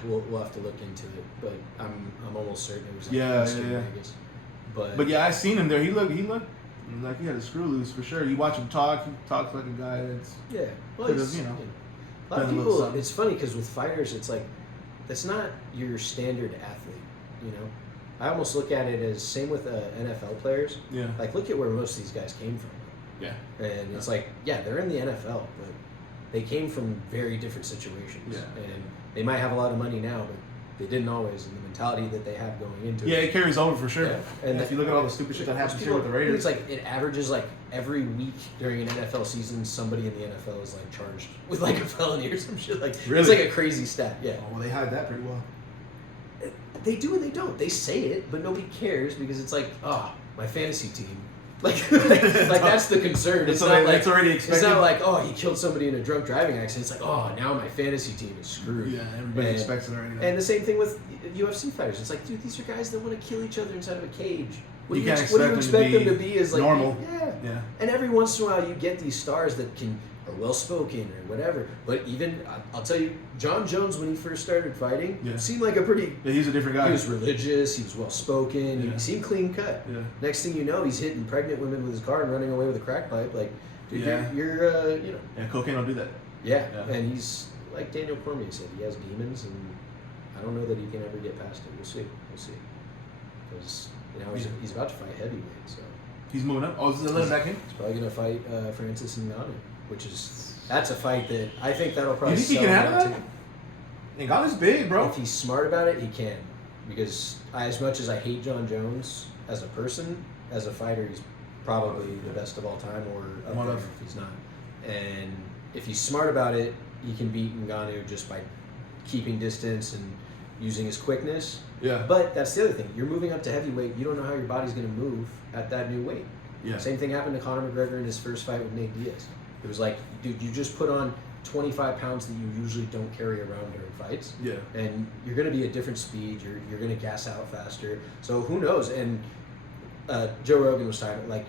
We'll have to look into it, but I'm almost certain it was. Yeah, east of yeah. Vegas. But But yeah, I seen him there. He looked Like, he had a screw loose for sure. You watch him talk, he talks like a guy that's... Yeah. Well, Could've, he's, you know, a lot of done a little people. something. It's funny because with fighters, it's like that's not your standard athlete. You know, I almost look at it as same with NFL players. Yeah. Like, look at where most of these guys came from. Yeah. And it's like, yeah, they're in the NFL, but they came from very different situations. Yeah. And they might have a lot of money now, but they didn't always. And the mentality that they have going into Yeah, it. it carries over for sure. Yeah. And if you look at all the stupid shit that happens here with the Raiders. It's like it averages like every week during an NFL season, somebody in the NFL is like charged with like a felony or some shit. Like Really? it's like a crazy stat. Yeah. Oh, well, they hide that pretty well. They do and they don't. They say it, but nobody cares because it's like, oh, my fantasy team. Like that's the concern. It's not like it's already it's expected. not like, oh, he killed somebody in a drunk driving accident. It's like, oh, now my fantasy team is screwed. Yeah, everybody And- expects it already. And the same thing with UFC fighters. It's like, dude, these are guys that want to kill each other inside of a cage. What You do you, can't what do you expect expect them to be? Is like normal. Yeah. Yeah. And every once in a while, you get these stars that are well spoken or whatever. But even I'll tell you, John Jones when he first started fighting Yeah. seemed like a pretty. Yeah, he's a different guy. He was religious. He was well spoken. Yeah. He seemed clean cut. Yeah. Next thing you know, he's hitting pregnant women with his car and running away with a crack pipe. Like, dude, Yeah. you're you know. Yeah, cocaine don't do that. Yeah. Yeah. And he's like Daniel Cormier said, he has demons, and I don't know that he can ever get past it. We'll see. Because he's about to fight heavyweight, so He's moving up. Oh, is it let him back in? he's probably gonna fight Francis Ngannou, that's a fight that I think that'll probably. You think he sell can him handle out that? Ngannou's big, bro. If he's smart about it, he can. Because as much as I hate John Jones as a person, as a fighter, he's probably the best of all time, or up One there of. if he's not. And if he's smart about it, he can beat Ngannou just by keeping distance and using his quickness. Yeah. But that's the other thing. You're moving up to heavyweight. You don't know how your body's going to move at that new weight. Yeah. Same thing happened to Conor McGregor in his first fight with Nate Diaz. It was like, dude, you just put on 25 pounds that you usually don't carry around during fights. Yeah. And you're going to be at different speed. You're going to gas out faster. So who knows? And Joe Rogan was talking, like,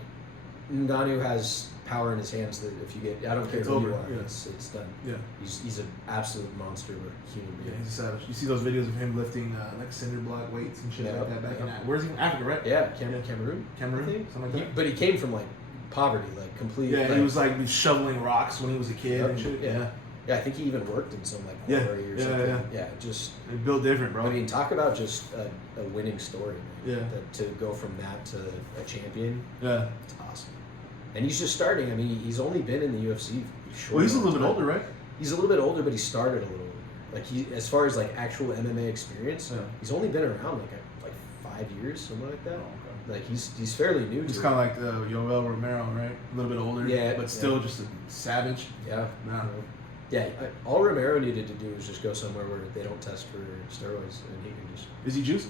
Ngannou has power in his hands that if you get, I don't care It's who over, you are, yeah. it's done. Yeah. He's an absolute monster of a human Yeah, being. he's a savage. You see those videos of him lifting like cinder block weights and shit Yeah. like that back in where's he from? Africa, right? Yeah, Cameroon. Cameroon? I think. Something like that? But he came from like poverty, like complete. Yeah, like, he was like shoveling rocks when he was a kid and shit. Yeah. Yeah, I think he even worked in some like Yeah. quarry or Yeah, something. yeah. Just They built different, bro. I mean, talk about just a winning story, man. Yeah. That, to go from that to a champion, Yeah. it's awesome. And he's just starting. I mean, he's only been in the UFC. Well, he's a little bit older, right? He's a little bit older, but he started a little older. Like as far as like actual MMA experience, Yeah. he's only been around like 5 years, something like that. Like he's fairly new. He's to kind it. of like Yoel Romero, right? A little bit older. Yeah, But still yeah. just a savage. Yeah. Nah. Yeah. All Romero needed to do was just go somewhere where they don't test for steroids, and he can just. Is he juiced?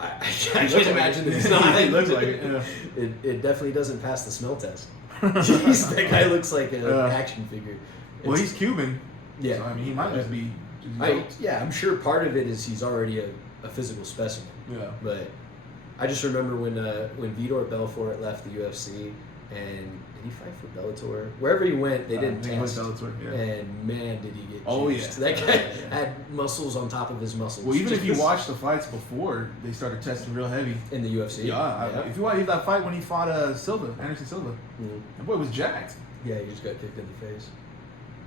I He can't looks like imagine it. that he's not. He looks like it, yeah. It definitely doesn't pass the smell test. That guy looks like an Yeah. action figure. Well, It's- he's Cuban. Yeah. So, I mean, he might just be. I'm sure part of it is he's already a physical specimen. Yeah. But I just remember when Vitor Belfort left the UFC, and did he fight for Bellator? Wherever he went, they didn't he went test. Bellator, yeah. And man, did he get Oh, juiced. yeah. That guy Yeah. had muscles on top of his muscles. Well, even if you Just watch the fights before they started testing real heavy. in the UFC. If you watch that fight when he fought Silva, Anderson Silva, Mhm. that boy was jacked. Yeah, he just got kicked in the face.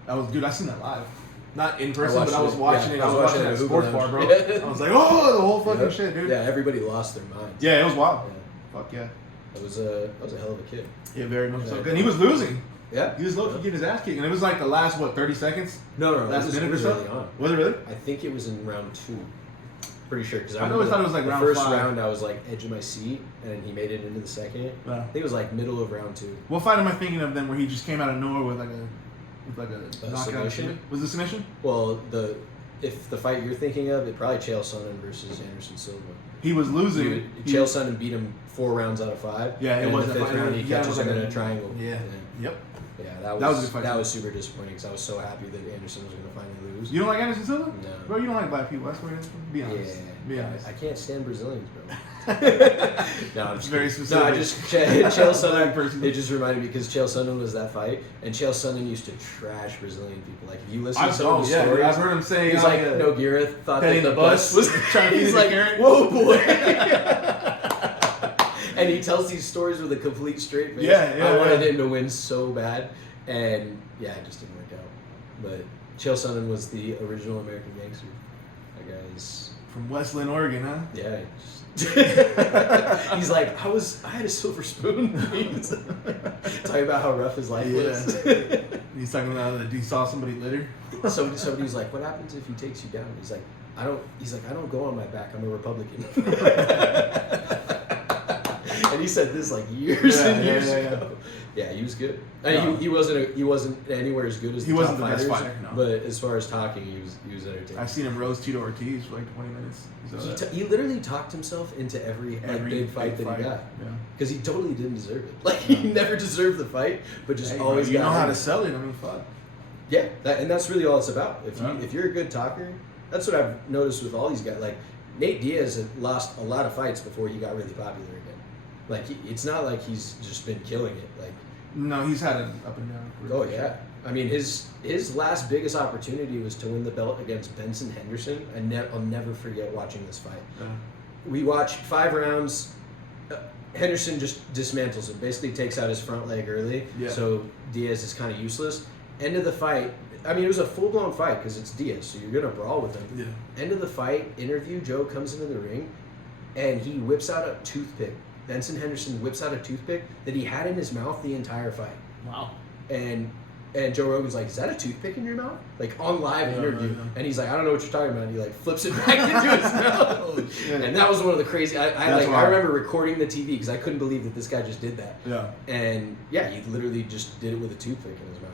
I seen that live. Not in person, watched but I was it. watching Yeah, it. I was watching it at Google sports bar, Lounge. bro. Yeah. I was like, oh, the whole fucking Yeah. shit, dude. Yeah, everybody lost their minds. Yeah, it was wild. Yeah. Fuck yeah. That was a hell of a kid. Yeah, very much so. Yeah. And he was losing. Yeah. He was low key getting his ass kicked, and it was like the last 30 seconds. No, Last it was minute or early so. on. Was it really? I think it was in round 2. Pretty sure because I always thought it was like the round first 5. round. I was like edge of my seat, and he made it into the second. Yeah. I think it was like middle of round 2. What fight am I thinking of then, where he just came out of nowhere with like a knockout? submission? Was it submission? Well, if the fight you're thinking of, it probably Chael Sonnen versus Anderson Silva. He was losing. Chael Sonnen beat him 4 rounds out of 5. Yeah, it and in wasn't the a 5th fight. round he Yeah, it catches was him like in a- a triangle. Yeah. Yep. Yeah, That was a good fight, that too. was super disappointing because I was so happy that Anderson was going to finally lose. You don't like Anderson Silva? No. Bro, you don't like black people. That's what it is. Be honest. Be honest. I can't stand Brazilians, bro. No, I'm just Very kidding. specific. No, I just Chael Black Sonnen. person. It just reminded me because Chael Sonnen was that fight, and Chael Sonnen used to trash Brazilian people. Like if you listen to some of his stories, I've heard him say he's like Nogueira thought that that in the the bus bus was trying to he's feed like, the carrot. whoa boy. And he tells these stories with a complete straight face. Yeah, I wanted him to win so bad, and yeah, it just didn't work out. But Chael Sonnen was the original American Gangster. That guy's From Westland, Oregon, huh? yeah. He's like, I had a silver spoon. He's talking about how rough his life was. He's talking about that he saw somebody litter. Somebody was like, what happens if he takes you down? He's like, I don't go on my back. I'm a Republican. And he said this like years and years ago. Yeah, he was good. I mean, he wasn't anywhere as good as the top fighters, best fighter. No. But as far as talking, he was entertaining. I've seen him roast Tito Ortiz for like 20 minutes. He literally talked himself into every big fight that he got. Because he totally didn't deserve it. Like, he never deserved the fight, but just always you got know how hurt. to sell it. I mean, fuck. Yeah, and that's really all it's about. If you're a good talker, that's what I've noticed with all these guys. Like, Nate Diaz had lost a lot of fights before he got really popular again. Like, it's not like he's just been killing it. Like, no, he's had an up and down. Oh yeah, I mean his last biggest opportunity was to win the belt against Benson Henderson. I'll never forget watching this fight. We watched 5 rounds. Henderson just dismantles him, basically takes out his front leg early. Yeah. So Diaz is kind of useless. End of the fight. I mean, it was a full-blown fight because it's Diaz, so you're gonna brawl with him. Yeah. End of the fight interview. Joe comes into the ring, and he whips out a toothpick. Benson Henderson whips out a toothpick that he had in his mouth the entire fight. Wow. And Joe Rogan's like, is that a toothpick in your mouth? Like, on live interview. Yeah. And he's like, I don't know what you're talking about. And he like flips it back into his mouth. And that was one of the crazy. I remember recording the TV because I couldn't believe that this guy just did that. Yeah. And yeah, he literally just did it with a toothpick in his mouth.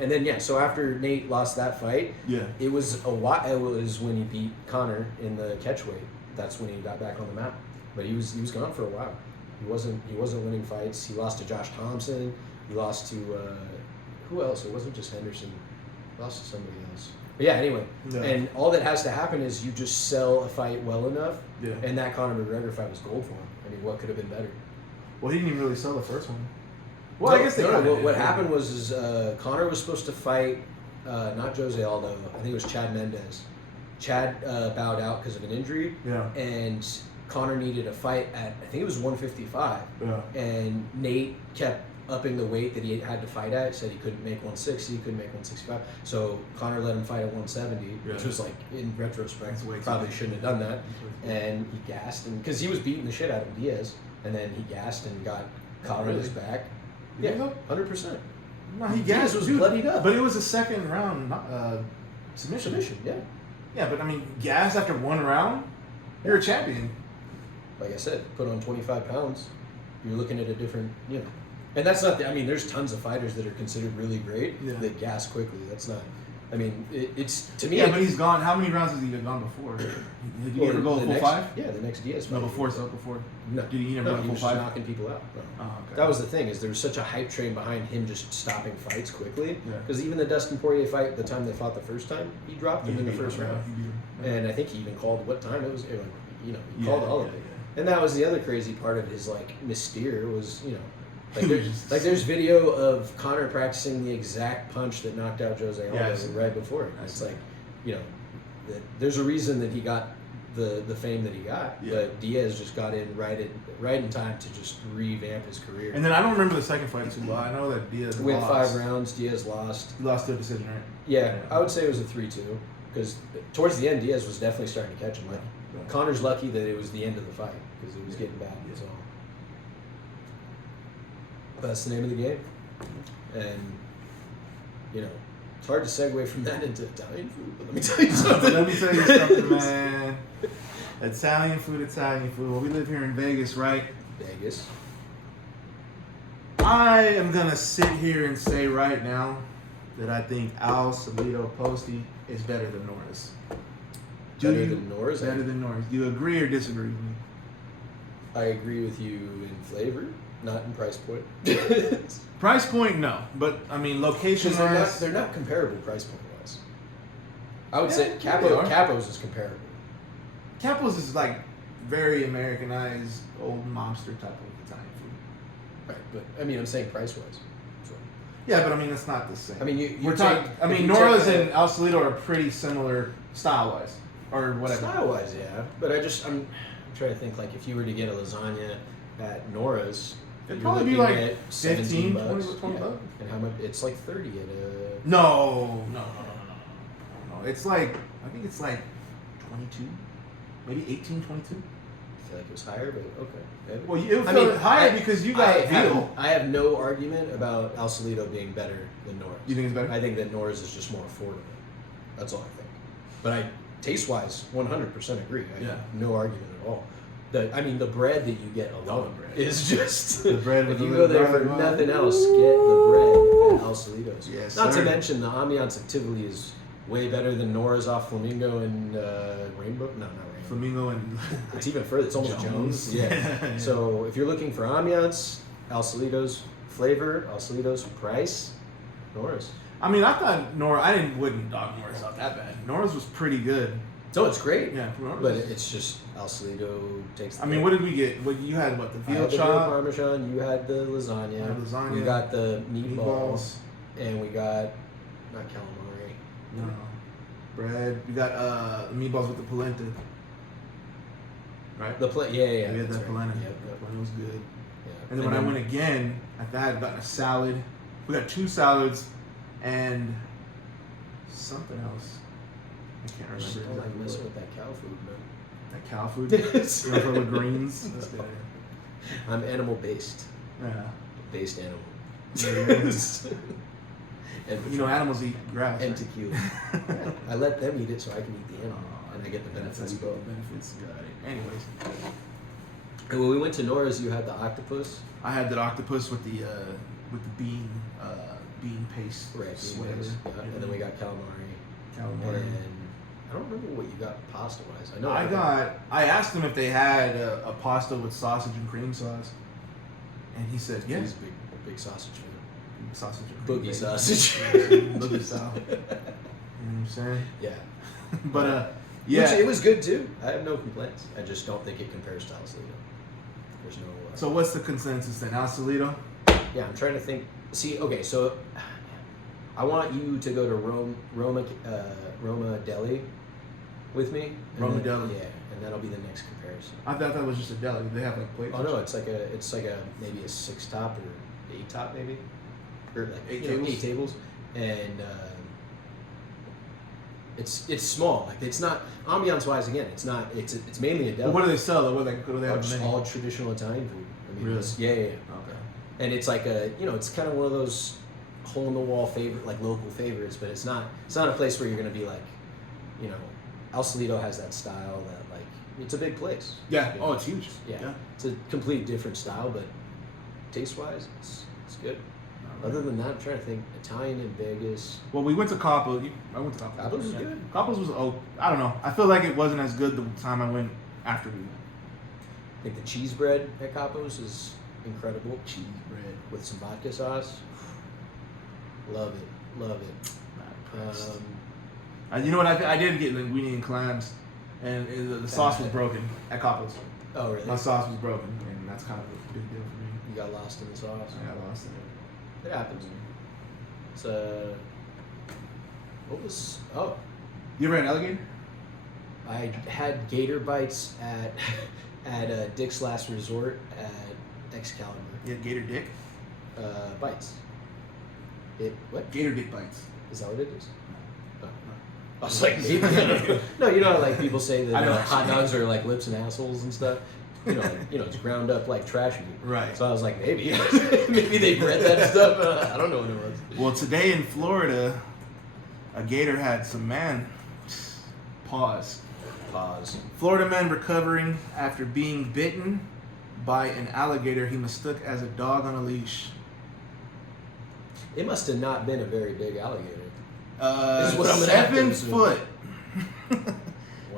And then yeah, so after Nate lost that fight, it was a while. It was when he beat Conor in the catchweight. That's when he got back on the map. But he was gone for a while. He wasn't winning fights. He lost to Josh Thompson. He lost to who else? It wasn't just Henderson. He lost to somebody else. But yeah, anyway. Yeah. And all that has to happen is you just sell a fight well enough. Yeah. And that Conor McGregor fight was gold for him. I mean, what could have been better? Well, he didn't even really sell the first one. Well, I guess they what happened was Conor was supposed to fight not Jose Aldo. I think it was Chad Mendez. Chad bowed out because of an injury. Yeah. And Conor needed a fight at, I think it was 155. Yeah. And Nate kept upping the weight that he had to fight at. He said he couldn't make 160, he couldn't make 165. So Conor let him fight at 170, which was like, in retrospect, probably shouldn't have done that. And he gassed, and because he was beating the shit out of Diaz, and then he gassed and got caught on his back. Yeah, 100%. No, he Diaz was bloodied up. But it was a second round submission. Yeah. Yeah, but I mean, gas after one round, you're a champion. Like I said, put on 25 pounds, you're looking at a different, And that's not I mean, there's tons of fighters that are considered really great that gas quickly. That's not, I mean, it's, to me. Yeah, but he's gone. How many rounds has he gone before? Did he ever go full 5? Yeah, the next Diaz fight. No, before. No. Did he never go he full was 5? Just knocking people out. No. Oh, okay. That was the thing, is there was such a hype train behind him just stopping fights quickly. Yeah. Because even the Dustin Poirier fight, the time they fought the first time, he dropped him in the first round. And I think he even called what time it was. He called all of it. And that was the other crazy part of his mystere was, there's video of Conor practicing the exact punch that knocked out Jose Aldo right before it. It's like, there's a reason that he got the fame that he got, but Diaz just got in right in time to just revamp his career. And then I don't remember the second fight too well. I know that Diaz went lost. 5 rounds. Diaz lost. He lost to a decision, right? Yeah, I would say it was a 3-2 because towards the end Diaz was definitely starting to catch him. Conor's lucky that it was the end of the fight because it was getting bad. So that's the name of the game, and it's hard to segue from that into Italian food. But let me tell you something. Let me tell you something, man. Italian food. Well, we live here in Vegas, right? Vegas. I am gonna sit here and say right now that I think Al Solito Posti is better than Norris. Better than Norris? Better than Norris. Do you agree or disagree with me? I agree with you in flavor, not in price point. Price point, no. But, I mean, location-wise... They're not comparable price point-wise. I would say Capo's is comparable. Capo's is like very Americanized, old mobster type of Italian food. Right, but, I mean, I'm saying price-wise. Yeah, but I mean, it's not the same. I mean, we're talking. I mean, Norris and Al Solito are pretty similar style-wise, or whatever. Style-wise, yeah. But I'm trying to think, if you were to get a lasagna at Nora's, It'd you're probably be looking like at 17 15, 20 bucks. $20 bucks. And how much? It's like 30 at a. No. It's like, I think it's like 22, maybe 18, 22. I feel like it was higher, but okay. Maybe. Well, it would feel higher because you got veal. I have no argument about El Solito being better than Nora's. You think it's better? I think that Nora's is just more affordable. That's all I think. But I, taste-wise, 100% agree. I have no argument at all. The bread that you get alone is just the bread. If you go there for nothing else, get the bread at El Solito's. Yes, Not sir. to mention the ambiance at Tivoli is way better than Nora's off Flamingo and Rainbow. No, not Rainbow. Flamingo and It's even further. It's almost Jones. Yeah. So if you're looking for ambiance, El Solito's flavor, El Solito's price, Nora's. I mean, I thought wouldn't dog Nora's out that bad. Nora's was pretty good. So it's great. Yeah, Nora's. But it's just El Solito takes. I mean, what did we get? What you had? What the I veal had the veal chop? parmesan. You had the lasagna. I had lasagna. We got the meatballs, and we got not calamari. No. Bread. We got the meatballs with the polenta. Right. The yeah. We had that's that right. polenta. Yep. That polenta was good. Yeah. And then when I went again, I had gotten a salad. We got 2 salads and something else. I can't I just remember. don't like messing Exactly. with that cow food, man. That cow food. You know, for the greens. That's good. I'm animal based. Yeah. Based animal. Yeah. And You know, animals eat grass. and right? tequila. Yeah. I let them eat it so I can eat the animal, and I get the That's benefits how you both. get the benefits. Got it. Anyways, And when we went to Nora's, you had the octopus. I had that octopus with the bean paste. Right. Whatever. Yeah. And then we got calamari. calamari. And I don't remember what you got pasta wise. I know I asked them if they had a pasta with sausage and cream sauce, and he said yes. He's a big sausage fan. Sausage and cream Boogie bacon. sausage. Boogie style. You know what I'm saying? Yeah. But yeah. It was good too. I have no complaints. I just don't think it compares to El Solito. There's no. So what's the consensus then? El Solito? Yeah, I'm trying to think. See, okay, so I want you to go to Roma Deli with me. Roma then- Deli. Yeah, and that'll be the next comparison. I thought that was just a deli. They have like plates. Oh no, it's like a maybe a 6 top or 8 top maybe, or like 8 you know, tables? 8 tables, and it's small. Like it's not ambiance wise. Again, it's not. It's mainly a deli. Well, what do they sell though? What do they have? Just in the menu? all traditional Italian food. I mean, Really? yeah. Okay. And it's like it's kind of one of those hole in the wall favorite, like local favorites, but it's not a place where you're gonna be like, El Solito has that style that like it's a big place. Yeah. You Oh, know? it's huge. Yeah. It's a complete different style, but taste wise, it's good. Other than that, I'm trying to think. Italian in Vegas. Well, we went to Coppo's. I went to Coppo's. Coppo's was good. Coppo's was I don't know. I feel like it wasn't as good the time I went after we went. I think the cheese bread at Capo's is incredible. Cheese bread. With some vodka sauce. Love it. You know what? I did get linguine and clams, and the sauce was broken at Coppo's. Oh, really? My sauce was broken, and that's kind of a big deal for me. You got lost in the sauce. I got lost in it. It happens. It's what was? Oh, You ever had alligator? I had gator bites at Dick's Last Resort at Excalibur. You had gator dick? Bites. What? Gator dick bites. Is that what it is? Oh. I was like, maybe. No, you know how like people say that I know. hot dogs are like lips and assholes and stuff. It's ground up like trash meat. Right. So I was like, maybe, maybe they bred that stuff. I don't know what it was. Well, today in Florida, a gator had some man. Pause. Florida man recovering after being bitten by an alligator he mistook as a dog on a leash. It must have not been a very big alligator. This is what I'm gonna have to 7 assume. foot. I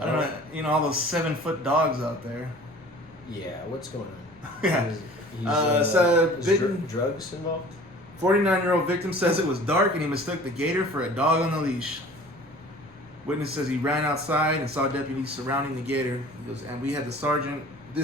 Wow. don't know, all those 7-foot dogs out there. Yeah, what's going on? Yeah. Is bitten- drugs involved? 49-year-old victim says it was dark and he mistook the gator for a dog on the leash. Witness says he ran outside and saw deputies surrounding the gator. He goes, and we had this sergeant, he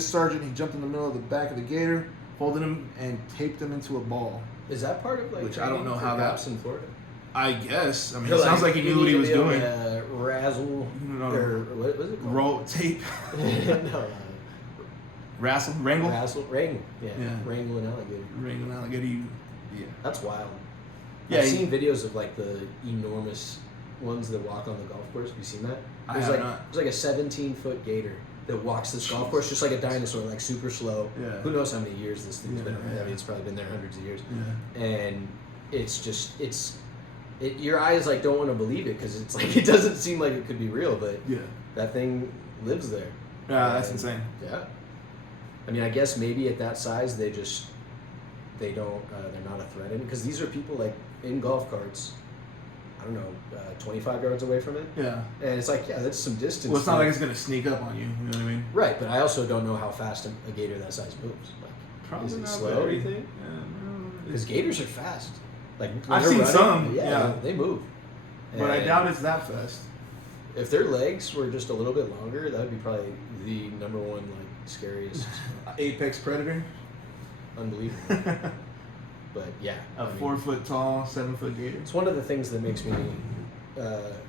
jumped in the middle of the back of the gator, folded him, and taped him into a ball. Is that part of like? Which I don't know training how for that- cops in Florida. I guess. I mean, They're it sounds like he you knew what need he to was be able doing. to razzle No. or what was it called? Roll tape. No, Wrangle? Wrangle. Yeah. Yeah. Wrangle an alligator. Wrangle alligator. Yeah. That's wild. Yeah, I've seen videos of like the enormous ones that walk on the golf course. Have you seen that? I There's have like not. there's like a 17-foot gator that walks this golf course just like a dinosaur, like super slow. Yeah. Who knows how many years this thing's been around? Yeah. I mean, it's probably been there hundreds of years. Yeah. And it's just your eyes like don't want to believe it because it's like it doesn't seem like it could be real, but Yeah. that thing lives there. Yeah, that's And, insane. Yeah. I mean, I guess maybe at that size they don't they're not a threat because these are people like in golf carts. I don't know, 25 yards away from it, Yeah. and it's like that's some distance. Well, it's not like it's gonna sneak up on you. You know what I mean? right, but I also don't know how fast a gator that size moves. Like, is it slow? Do you think? Because gators are fast. Like when I've they're seen running, some, Yeah, yeah. they move. But I And doubt it's that fast. if their legs were just a little bit longer, that would be probably the number one like scariest, Apex predator. unbelievable. But yeah, A I mean, 4 foot tall, 7 foot gator. it's one of the things that makes me.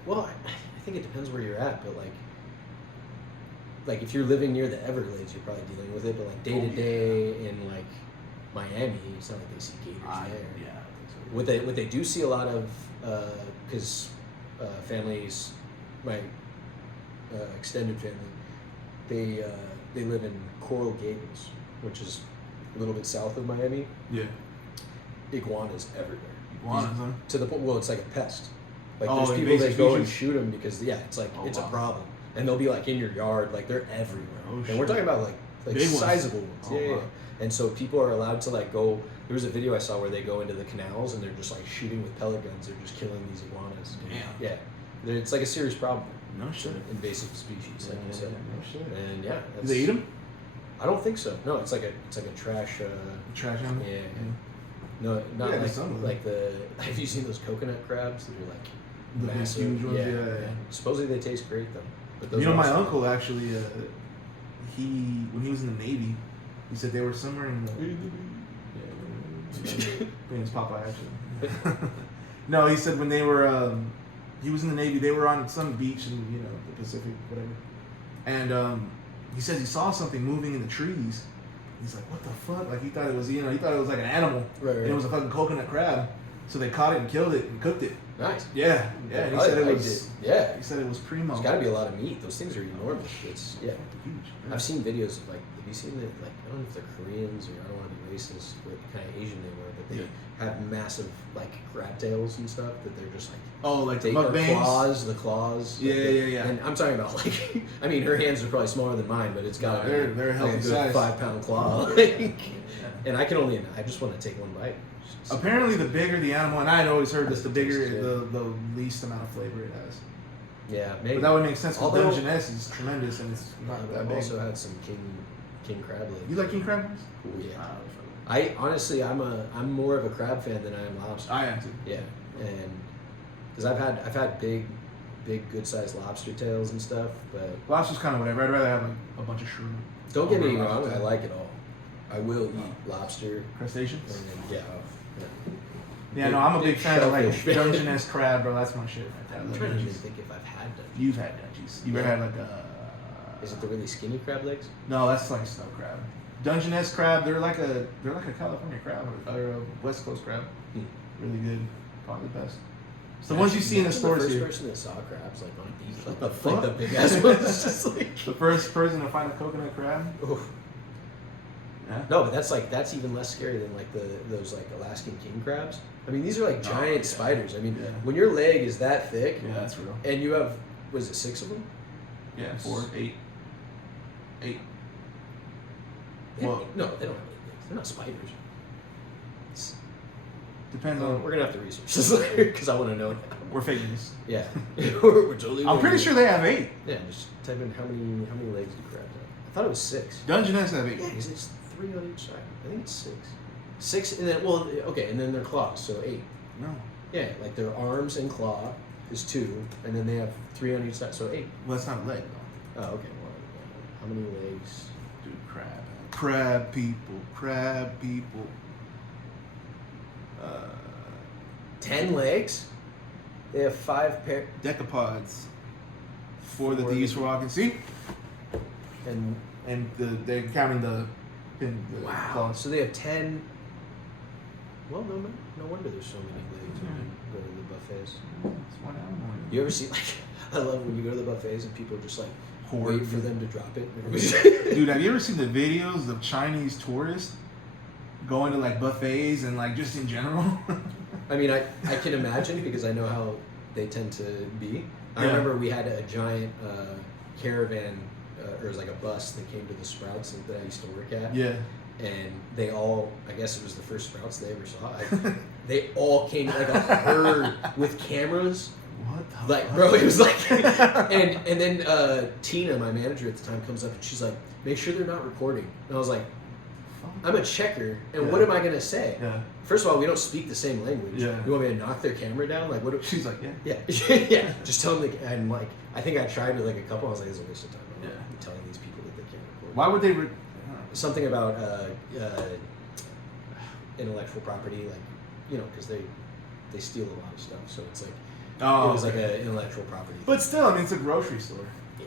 Well, I think it depends where you're at, but like if you're living near the Everglades, you're probably dealing with it. But like day to day in like Miami, it's not like they see gators there. Yeah, I think so. What they do see a lot of, because families, my extended family, they live in Coral Gables, which is a little bit south of Miami. Yeah. Iguanas everywhere. Iguanas, huh? To the point, well, it's like a pest. Like Oh, there's people invasive that go and species? shoot them because it's like Oh, it's a wow. problem, and they'll be like in your yard, like they're everywhere. Oh, and shit. we're talking about like Big ones. sizable ones. Oh, yeah. wow. And so people are allowed to like go. There was a video I saw where they go into the canals and they're just like shooting with pellet guns. They're just killing these iguanas. Damn. Yeah. It's like a serious problem. No shit. Invasive species, like you said. No shit. And yeah, Do they eat them? I don't think so. No, it's like a trash. Trash animal? Yeah. No, not Yeah, like some of them. like the. Have you seen those coconut crabs that are like The big massive? huge ones, yeah. Supposedly they taste great though. But those You know, are my also- uncle actually, when he was in the Navy, he said they were somewhere in the. I think it's Popeye actually. No, he said when they were, he was in the Navy. They were on some beach in the Pacific, whatever. And he says he saw something moving in the trees. He's like, what the fuck? Like he thought it was he thought it was like an animal. Right. And it was a fucking coconut crab. So they caught it and killed it and cooked it. Nice. Yeah. And he said it was. Yeah. He said it was primo. There's got to be a lot of meat. Those things are enormous. It's Huge. Yeah. I've seen videos of like. Have you seen it? Like I don't know if they're Koreans or I don't want to be racist, what kind of Asian they were, but they have massive like crab tails and stuff that they're just like. Oh, like the They are mukbangs. the claws. Yeah, like yeah. And I'm talking about like, I mean, her hands are probably smaller than mine, but it's got No, they're like a healthy good size. 5-pound claw. Like, and I just want to take one bite. Just- Apparently, the bigger the animal, and I had always heard this, the bigger, Yeah. the least amount of flavor it has. Yeah, maybe. But that would make sense because Although- Dungeness is tremendous and it's not that I've big. also had some king crab legs. You like king crab? Oh, yeah. I honestly, I'm more of a crab fan than I am lobster. I am too. Yeah, and because I've had big good sized lobster tails and stuff, but Lobster's kind of whatever. I'd rather have like a bunch of shrimp. don't get me Over wrong, lobster. I like it all. I will eat lobster. Crustaceans? And then, yeah. Yeah, no, I'm a big fan of like shellfish. Dungeness crab, bro. That's my shit right there. I I'm love trying to even Dungeness. think if I've had them. You've had Dungeness. You ever had like a. Is it the really skinny crab legs? No, that's like snow crab. Dungeness crab, they're like a California crab or a West Coast crab. Hmm. Really good, probably the best. It's the ones you see in the Imagine stores The first here. person that saw crabs like on a beach, like The the fuck? big ass ones, it's just like. The first person to find a coconut crab. Oof. Yeah. No, but that's even less scary than like those like Alaskan king crabs. I mean, these are like giant yeah. spiders. I mean, Yeah. when your leg is that thick, Yeah, that's real. and you have, was it 6 of them? Yeah, 4, 8. They Well- no, they don't have any legs. They're not spiders. It's- Depends we're on. gonna have to research this later because I want to know now. We're fake news. Yeah, we're totally. I'm pretty sure they have 8. Yeah, just type in how many legs do crabs have. I thought it was 6. Dungeness have 8. Yeah, because it's 3 on each side. I think it's 6. 6, and then and then their claws, so 8. No. Yeah, like their arms and claw is 2, and then they have 3 on each side, so 8. Well, that's not a leg though. Oh, okay. Well, how many legs? Dude, crab. Crab people. Crab people. 10 legs. They have 5 pair. Decapods. 4 that Four they use that- for walking. See? And they're counting the wow, claws. so they have 10. Well, no wonder there's so many legs when you go to the buffets. It's 1 hour. You ever see, like, I love when you go to the buffets and people are just like wait for them to drop it. Dude, have you ever seen the videos of Chinese tourists going to like buffets and like just in general? I mean, I can imagine because I know how they tend to be. I remember we had a giant caravan, or it was like a bus that came to the Sprouts that I used to work at. Yeah. And they all, I guess it was the first Sprouts they ever saw. They all came like a herd with cameras. What the Like, fuck? bro, it was like, and then Tina, my manager at the time, comes up and she's like, make sure they're not recording. And I was like, I'm a checker, and what am I gonna say? Yeah. First of all, we don't speak the same language. Yeah. You want me to knock their camera down? Like, what? She's like, yeah. Yeah, yeah. Just tell them. And like, I think I tried with like a couple. I was like, it's a waste of time. I'm not telling these people that they can't record. Why would they? Something about intellectual property, like, you know, because they steal a lot of stuff. So it's like, it was like an intellectual property. But still, I mean, it's a grocery store. Yeah,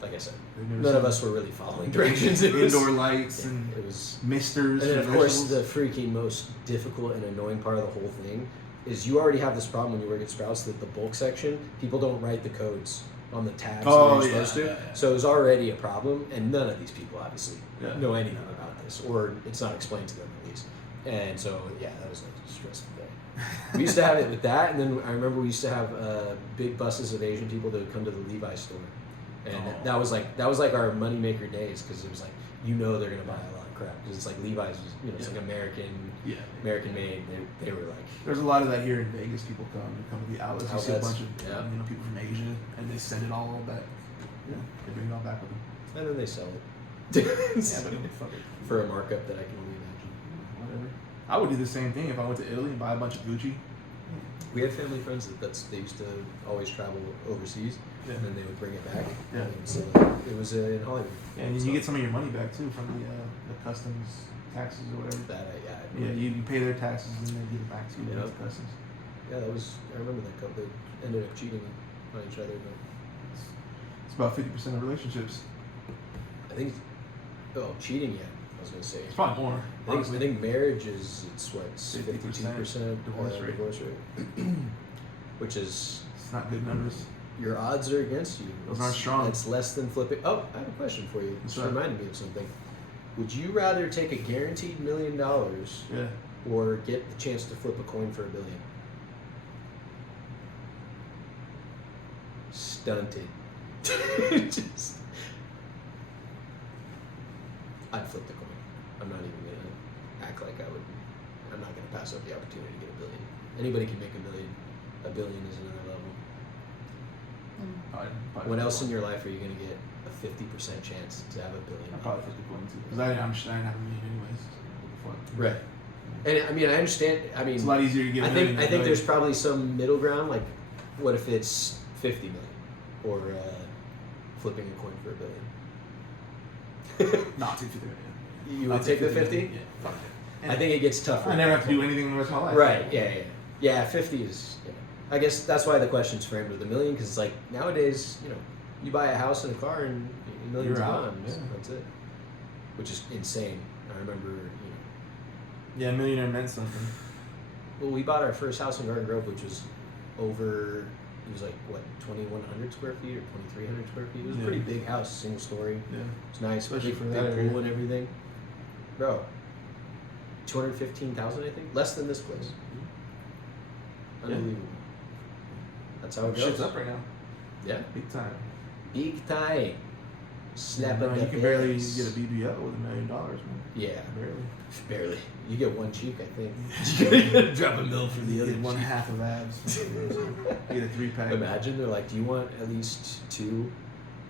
like I said, They've never none of seen us were really following directions. It was, indoor lights and it was, misters. and then of for course vegetables. the freaking most difficult and annoying part of the whole thing is you already have this problem when you work at Sprouts that the bulk section, people don't write the codes on the tabs that you're supposed to. Yeah. So it was already a problem, and none of these people obviously Yeah. know anything about this, or it's not explained to them at least. And so yeah, that was a stressful day. We used to have it with that, and then I remember we used to have big buses of Asian people that would come to the Levi's store, and that was like our moneymaker days because it was like, you know, they're gonna buy a lot of crap because it's like Levi's was, you know, it's like American made. They were like, There's a lot of that here in Vegas. People come to the outlets. You see a Outlets, bunch of people from Asia, and they send it all back. Yeah, they bring it all back with them. and then they sell it Yeah, but fuck it. for a markup that I can only imagine. Whatever. I would do the same thing if I went to Italy and buy a bunch of Gucci. We had family friends they used to always travel overseas, and then they would bring it back. Yeah. And so it was in Hollywood. Yeah, and you get some of your money back too from the customs taxes or whatever. That Yeah, you pay their taxes and they give it back to you. Yeah. With customs. Yeah, that was. I remember that couple. They ended up cheating on each other, but It's about 50% of relationships. I think. Cheating. Yeah, I was gonna say. It's probably more. I think marriage is 50% 52% divorce rate. divorce rate, which is It's not good numbers. your odds are against you. Those aren't strong. It's less than flipping. Oh, I have a question for you. This What's up? reminded me of something. Would you rather take a guaranteed $1 million Yeah. or get the chance to flip a coin for $1 billion? Stunted. Just, I'd flip the coin. I'm not even gonna act like I would. I'm not gonna pass up the opportunity to get $1 billion. Anybody can make $1 million. $1 billion is another level. Probably What else in your life are you gonna get a 50% chance to have $1 billion? I'm probably 50 going to. Because I didn't have a million anyways. What the fuck? Right. And I mean, I understand. I mean, It's a lot easier to get a million. I think there's probably some middle ground. Like, what if it's 50 million, or flipping a coin for $1 billion? Not 50 million. You would take the 50? Yeah. Fuck it. I think it gets tougher. I never have to do anything the rest of my life. Right. Yeah. 50 is. Yeah. I guess that's why the question's framed with $1 million, because it's like nowadays, you know, you buy a house and a car and millions You're of out. dollars. Yeah. That's it. Which is insane. I remember, Yeah, a millionaire meant something. well, we bought our first house in Garden Grove, which was over. It was like what, 2,100 square feet or 2,300 square feet. It was a pretty big house, single story. Yeah. It's nice, Especially big, for big that area. pool and everything. Bro, 215,000, I think, less than this place. Unbelievable. That's how it goes. Shit's up right now. Yeah, Big time. big time. Slap No, it. you can barely get a BBL with $1 million, man. Yeah, Barely. You get one cheek, I think. You gotta drop $1 million for the You other. get one cheek. half of abs. Get a 3-pack. Imagine they're like, "Do you want at least 2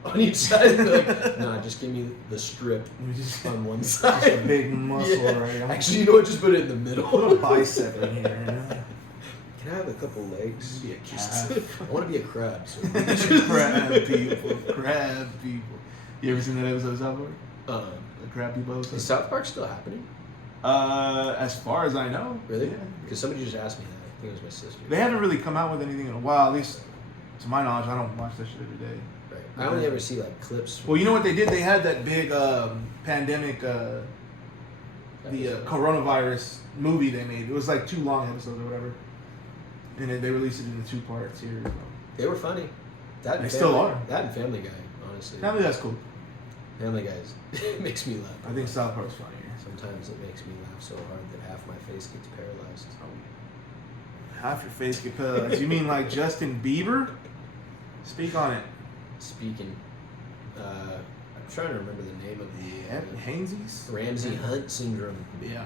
on each side?" They're like, "Nah, just give me the strip Just on one just side." a big muscle, Yeah. right? Actually, you know what? Just put it in the middle. Put a bicep in here. You know? Can I have a couple legs? Be a Just- calf. I want to be a crab. So. Crab people. Crab people. You ever seen that episode of South Park? The Crab People Is episode? South Park still happening? As far as I know. Really? Yeah. Because somebody just asked me that. I think it was my sister. They haven't really come out with anything in a while. At least, to my knowledge, I don't watch that shit every day. Right. I only ever see like clips. Well, you know what they did? They had that big pandemic, the coronavirus movie they made. It was like 2 long episodes or whatever, and then they released it into 2 parts here. They were funny. That They and still Family- are. That and Family Guy, honestly. Family Guy's cool. Family Guy's makes me laugh. I think South Park's funnier. Sometimes it makes me laugh so hard that half my face gets paralyzed. Half your face get paralyzed. You mean like Justin Bieber? Speak on it. Speaking, I'm trying to remember the name of the Hainsey's? Ramsey Hunt syndrome. Yeah.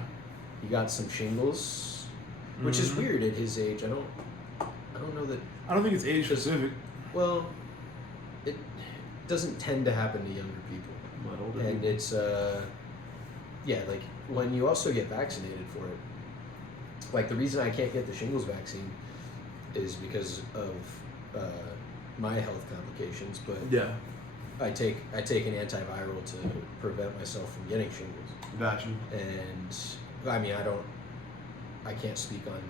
He got some shingles, which is Mhm. weird at his age. I don't know that. I don't think it's age specific. Well, it doesn't tend to happen to younger people, But older and people. it's yeah, like when you also get vaccinated for it. Like the reason I can't get the shingles vaccine is because of my health complications, but Yeah. I take an antiviral to prevent myself from getting shingles. Got you. And I mean, I can't speak on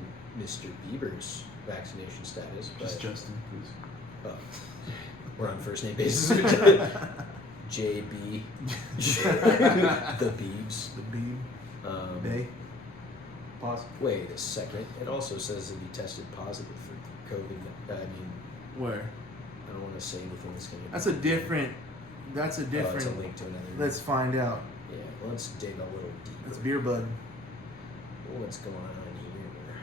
Mr. Bieber's vaccination status, but Just Justin, please. we're on first name basis. JB, the Biebs. The B. Bay. Pause. Wait a second. It also says that he tested positive for COVID. I mean, Where? I don't want to say anything that's going to. That's a different. That's a Oh, different. it's a link to another. Let's find out. Yeah, well, let's dig a little deeper. That's Beer Bud. What's going on here?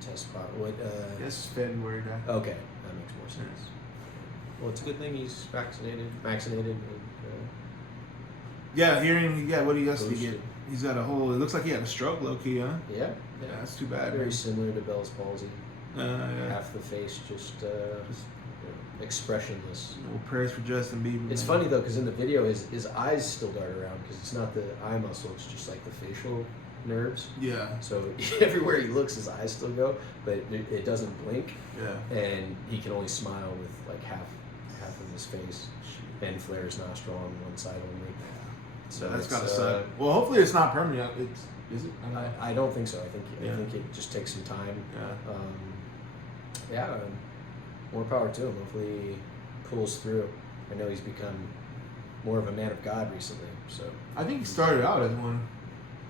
Test spot. What? Yes, February guy. Okay, that makes more sense. Well, it's a good thing he's vaccinated. And, Yeah, hearing. Yeah, what do you guys Boosted. get? He's got a whole. It looks like he had a stroke, low key, huh? yeah, Yeah, yeah. that's too bad. Very Man. similar to Bell's palsy. Yeah. Half the face just expressionless. Well, prayers for Justin Bieber. It's man. funny though, because in the video, his eyes still dart around because it's not the eye muscle; it's just like the facial nerves. Yeah. So everywhere he looks, his eyes still go, but it doesn't blink, Yeah. and he can only smile with like half of his face, and flare his nostril on one side only. So that's it's, gotta suck. Well, hopefully it's not permanent. Is it? I don't know. I don't think so. I Yeah. think it just takes some time. Yeah. Yeah, more power to him. Hopefully he pulls through. I know he's become more of a man of God recently. So I think he started out as one.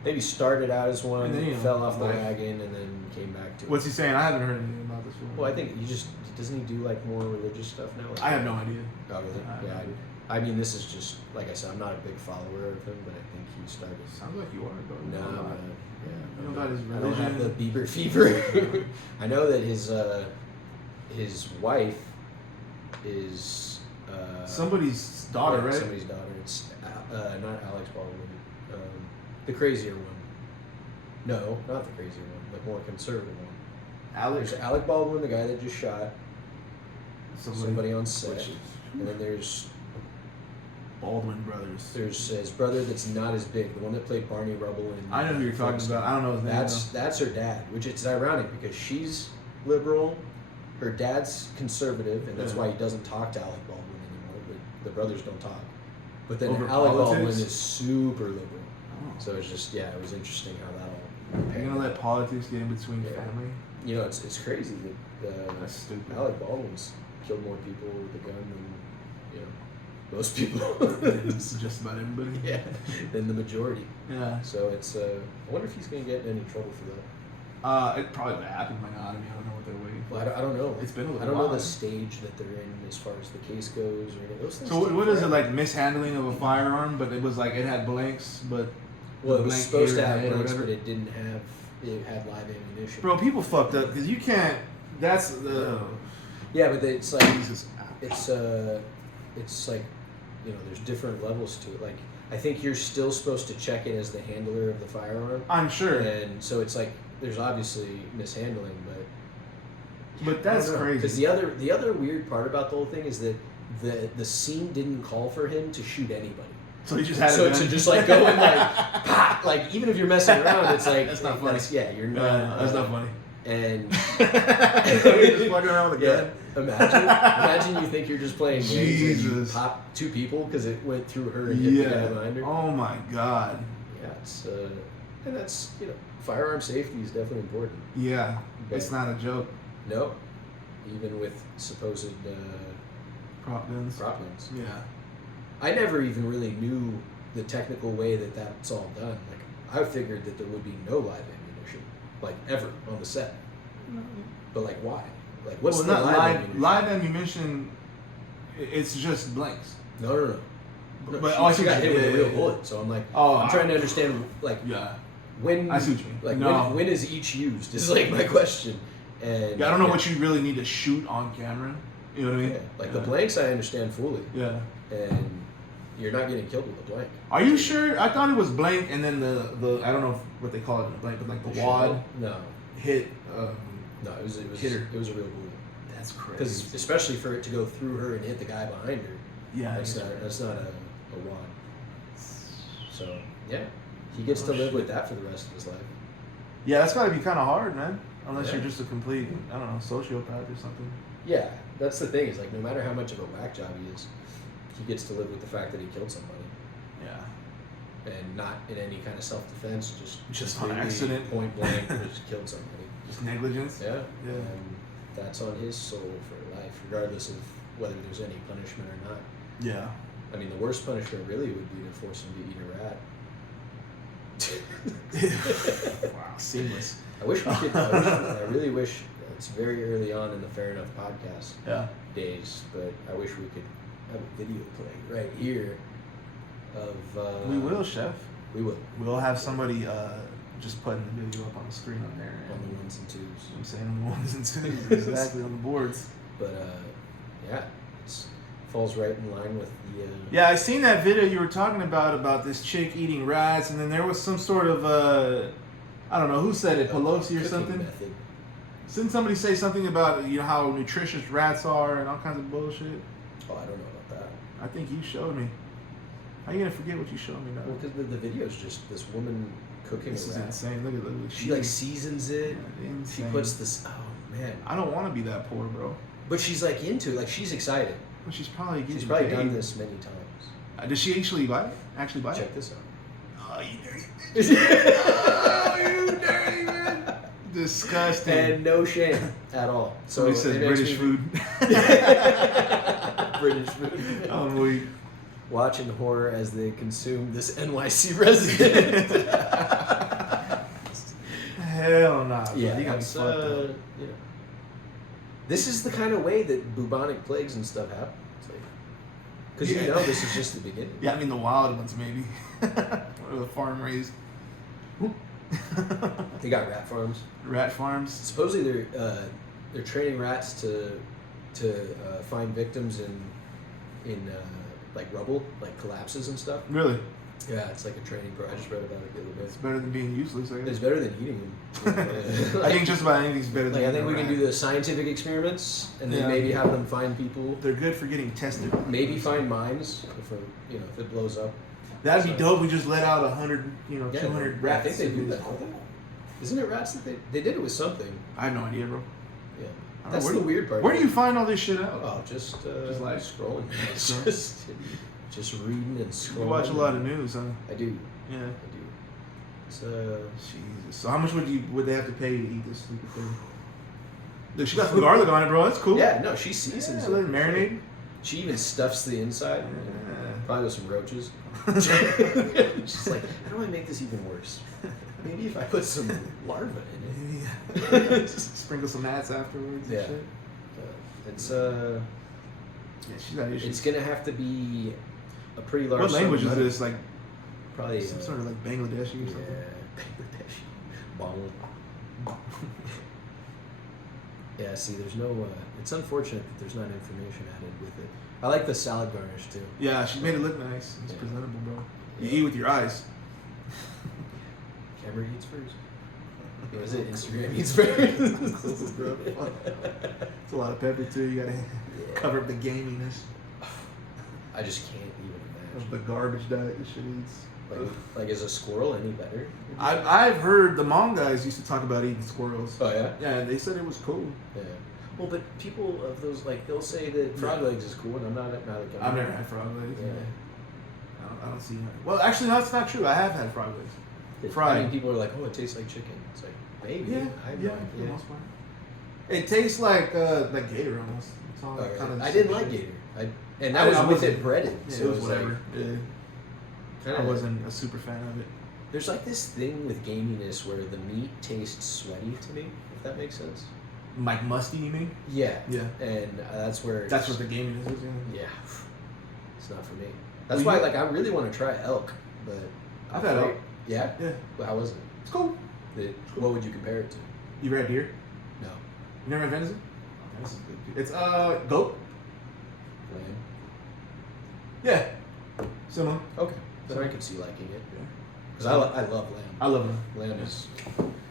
maybe started out as one, And then, fell off the like- wagon, and then came back to What's it. he saying? I haven't heard anything about this one. Well, I think doesn't he do like more religious stuff now? Like, I have no idea. Oh, really? I have no Yeah. idea. I mean, this is just like I said. I'm not a big follower of him, but I think he started. Sounds like you are, bro. No, I'm not. yeah. You know about his I don't have the religion? Bieber fever. I know that his wife is Somebody's daughter, yeah, right? Somebody's daughter. It's not Alex Baldwin, the crazier one. No, not the crazier one, the more conservative one. Alex. There's Alec Baldwin, the guy that just shot somebody on set, Which is and then there's Baldwin brothers. his brother that's not as big, the one that played Barney Rubble in. I know who you're talking about. I don't know his name. That's her dad, which is ironic because she's liberal, her dad's conservative, and that's Yeah. why he doesn't talk to Alec Baldwin anymore. But the brothers don't talk. But then Over Alec Baldwin politics? is super liberal, though. so it's just it was interesting how that all. You're gonna let politics get in between Yeah. family? You know, it's crazy that That's stupid. Alec Baldwin's killed more people with a gun than most people. It's just about everybody. Yeah, than the majority. Yeah. So it's I wonder if he's gonna get in any trouble for that. It probably would happen by now. I mean, I don't know what they're waiting for. Well, I don't know. It's been a little I don't know while. the stage that they're in as far as the case goes or any of those things. So take what is it, forever. like mishandling of a firearm? But it was like it had blanks, but Well, it the was blank supposed to here have and there, blanks, whatever. but it didn't have. It had live ammunition. Bro, people fucked up because you can't. That's the Yeah, but it's like Jesus. it's like there's different levels to it. Like I think you're still supposed to check it as the handler of the firearm, I'm sure, and so it's like there's obviously mishandling, but that's Because crazy. the other weird part about the whole thing is that the scene didn't call for him to shoot anybody. So you just had So it. to just like go and like pop, like even if you're messing around, it's like That's not funny. You're not. That's not funny. And You're just walking around with a gun. imagine you think you're just playing games and you Jesus. pop 2 people because it went through her and hit the guy Yeah. behind her. Oh my God. Yeah, it's and that's firearm safety is definitely important. Yeah. But It's not a joke. no, even with supposed Prop guns. prop guns. Yeah. I never even really knew the technical way that that's all done. Like, I figured that there would be no live ammunition, like, ever on the set. But, like, why? Like, what's well, the not live live ammunition? live ammunition? It's just blanks. No. But She got hit with a real bullet, so I'm like, I'm trying to understand, like, Yeah. when I see what you mean. like No. when is each used is like my question. And Yeah, I don't know what you really need to shoot on camera. You know what I mean? Yeah, like the blanks I understand fully, Yeah. and you're not getting killed with a blank. Are you sure? I thought it was blank, and then the I don't know what they call it in the blank, but like the wad No, hit. no, it was Hit her. it was a real bullet. That's crazy. Because especially for it to go through her and hit the guy behind her, Yeah, that's not a wad. So yeah, he gets to live with that for the rest of his life. Yeah, that's got to be kind of hard, man. Unless Yeah. you're just a complete, I don't know, sociopath or something. Yeah, that's the thing. Is like no matter how much of a whack job he is, he gets to live with the fact that he killed somebody. Yeah. And not in any kind of self-defense, Just on completely accident. Point blank, just killed somebody. Just negligence. Yeah, Yeah. and that's on his soul for life, regardless of whether there's any punishment or not. Yeah. I mean, the worst punishment really would be to force him to eat a rat. Wow, seamless. I wish we could. I really wish. It's very early on in the Fair Enough podcast Yeah. days, but I wish we could have a video playing right here of. We will, chef. We will. We'll have somebody just putting the video up on the screen on there. On the ones and twos. I'm saying on the ones and twos, exactly on the boards. But yeah, it falls right in line with the. Yeah, I seen that video you were talking about this chick eating rats, and then there was some sort of I don't know who said it, Pelosi or cooking something. method. Didn't somebody say something about how nutritious rats are and all kinds of bullshit? Oh, I don't know about that. I think you showed me. How you gonna forget what you showed me now? Well, because the video is just this woman cooking This a is rat. insane. Look at She like seasons it. Yeah, She insane. puts this. Oh man. I don't want to be that poor, bro. But she's like into it. Like she's excited. But she's probably getting She's probably paid. done this many times. Does she actually buy it? Actually buy Check it? this out. Oh, you dirty bitch. Oh, you dirty man. Disgusting. And no shame at all. So Somebody says it makes British me- food. British food. I'm weak. Watching horror as they consume this NYC resident. Hell nah. Bro. Yeah, You got me that's, fucked up. you know. This is the kind of way that bubonic plagues and stuff happen. Because Yeah. you know this is just the beginning. Yeah, I mean the wild ones maybe. Or the farm raised. They got rat farms. Rat farms. Supposedly they're training rats to find victims in like rubble, like collapses and stuff. Really? Yeah, it's like a training pro. I just read about it the other day. It's better than being useless, I It's guess. better than eating them. I think just about anything's better than Like I think we eating can a do rat. the scientific experiments and then Yeah. maybe have them find people. They're good for getting tested. Maybe find mines if it blows up. That'd be So- dope. We just let out 100, Yeah, 200 I rats. think they do in that. this- Don't they? Isn't it rats that they did it with something? I have no idea, bro. Yeah, I don't that's know, the weird part. Where do you find all this shit out? Oh, just like- scrolling. Scroll. just reading and scrolling. You watch a lot of news, huh? I do. Yeah. I do. It's Jesus. So how much would they have to pay to eat this stupid thing? Look, she got some garlic on it, bro. That's cool. yeah, no, she seasons Yeah, let it it. marinate. She even stuffs the inside. Yeah. Probably with some roaches. She's like, how do I make this even worse? Maybe if I put some larvae in it. Yeah. Sprinkle some gnats afterwards. Yeah. And shit. It's Yeah, she's got issues. it's gonna have to be a pretty large. What sum of language is money. this? Like Probably some sort of like Bangladeshi or something. Yeah, Bangladesh. Bangla. Yeah, see, there's no. It's unfortunate that there's not information added with it. I like the salad garnish too. Yeah, she made it look nice. It's Yeah. presentable, bro. You eat with your eyes. Camera eats first. What is it? Instagram eats first. Bro, fuck. It's a lot of pepper too. You gotta cover up the gaminess I just can't even of imagine. the garbage diet this shit eats. Like, is a squirrel any better? I've heard the Hmong guys used to talk about eating squirrels. Oh yeah. Yeah, they said it was cool. Yeah. Well, but people of those they'll say that frog legs is cool, and I'm not like. I've never had frog legs. Yeah. I don't see. Well, actually, no, that's not true. I have had frog legs. Fried. I mean, people are like, "Oh, it tastes like chicken." It's like maybe. Yeah, I have yeah, no for the idea. most part. It tastes like gator almost. It's all Oh, kind of. I didn't like gator. And I that was with wasn't- it breaded. Yeah, So it was whatever. like, Yeah. kinda, I wasn't a super fan of it. There's like this thing with gaminess where the meat tastes sweaty to me, if that makes sense. Like musty, you mean? Yeah. Yeah. And that's where. That's what the gaming is. Yeah. It's not for me. That's Well, why, you- like, I really want to try elk, but. I've had elk. Yeah? Yeah. Well, how was it? It's cool. What would you compare it to? You ever had deer? No. You never had venison? This is good. It's goat. Lamb? Yeah. Similar. Okay. Then I could see liking it. Because I love lamb. I love them. Lamb is.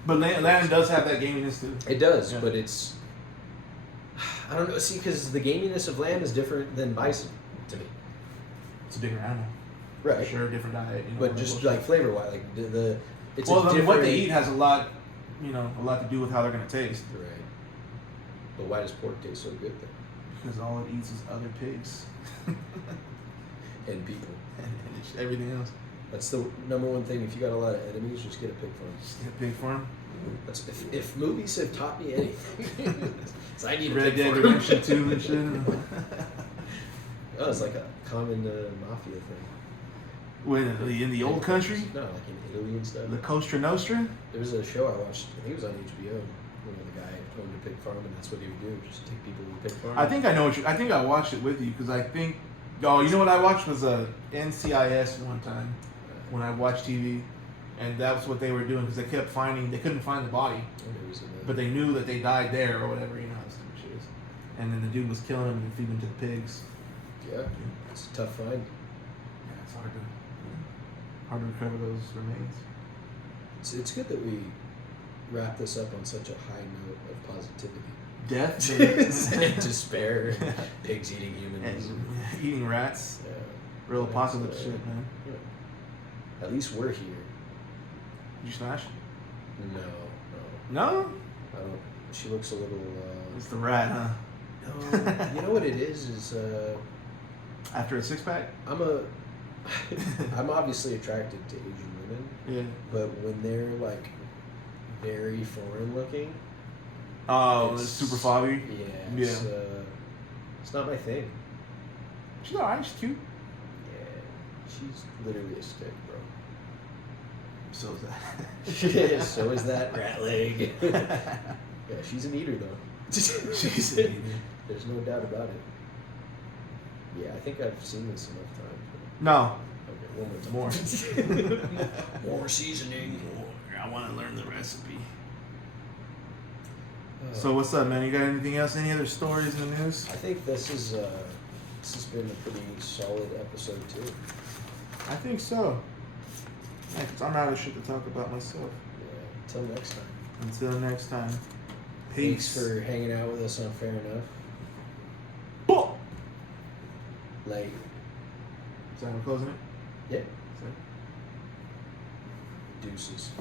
But lamb does have that gaminess too. It does, Yeah. but it's. I don't know. See, because the gaminess of lamb is different than bison to me. It's a different animal. Right. Sure, different diet. You know, But just like flavor wise, like the it's well, a I mean, different. what they eat has a lot to do with how they're gonna taste. Right. But why does pork taste so good then? Because all it eats is other pigs And people. and just everything else. That's the number one thing. If you got a lot of enemies, just get a pig farm. Just get a pig farm. That's if movies have taught me anything, it's I need a Red pig Dead farm. Redemption 2 and shit. Oh, it's like a common mafia thing. When in the old country, No, like in Italy and stuff. La Costa Nostra. There was a show I watched. I think it was on HBO. Where the guy owned a pig farm, and that's what he would do: just take people to the pig farm. I think I know what you. I think I watched it with you because I think. Oh, you know what I watched was a NCIS one time when I watched TV, and that's what they were doing because they kept finding they couldn't find the body, but they knew that they died there or whatever. You know how stupid shit is. And then the dude was killing them and feeding them to the pigs. yeah, it's a tough find. Yeah, it's hard to recover those remains. It's good that we wrap this up on such a high note of positivity. Death And despair, pigs eating humans. and eating rats. Yeah. Real That's, apocalypse shit, man. Yeah. At least we're here. Did you smash? No, No. I don't. She looks a little. It's the rat, huh? No, you know what it is After a 6-pack. I'm obviously attracted to Asian women, Yeah. but when they're like very foreign looking, Oh, it's super fobby. yeah, it's not my thing. She's alright. She's cute. Yeah, she's literally a stick, bro. So is that. So is that rat leg. Yeah, she's an eater though. She's an eater. There's no doubt about it. Yeah, I think I've seen this enough times. No. Okay, one more time. More seasoning. I want to learn the recipe. Uh, So what's up, man? You got anything else? Any other stories in the news? I think this has been a pretty solid episode too. I think so. Yeah, 'cause I'm out of shit to talk about myself. Yeah. Until next time. Until next time. Thanks Peace. for hanging out with us on Fair Enough. Boom! Like, So we're closing it? yeah, So- deuces.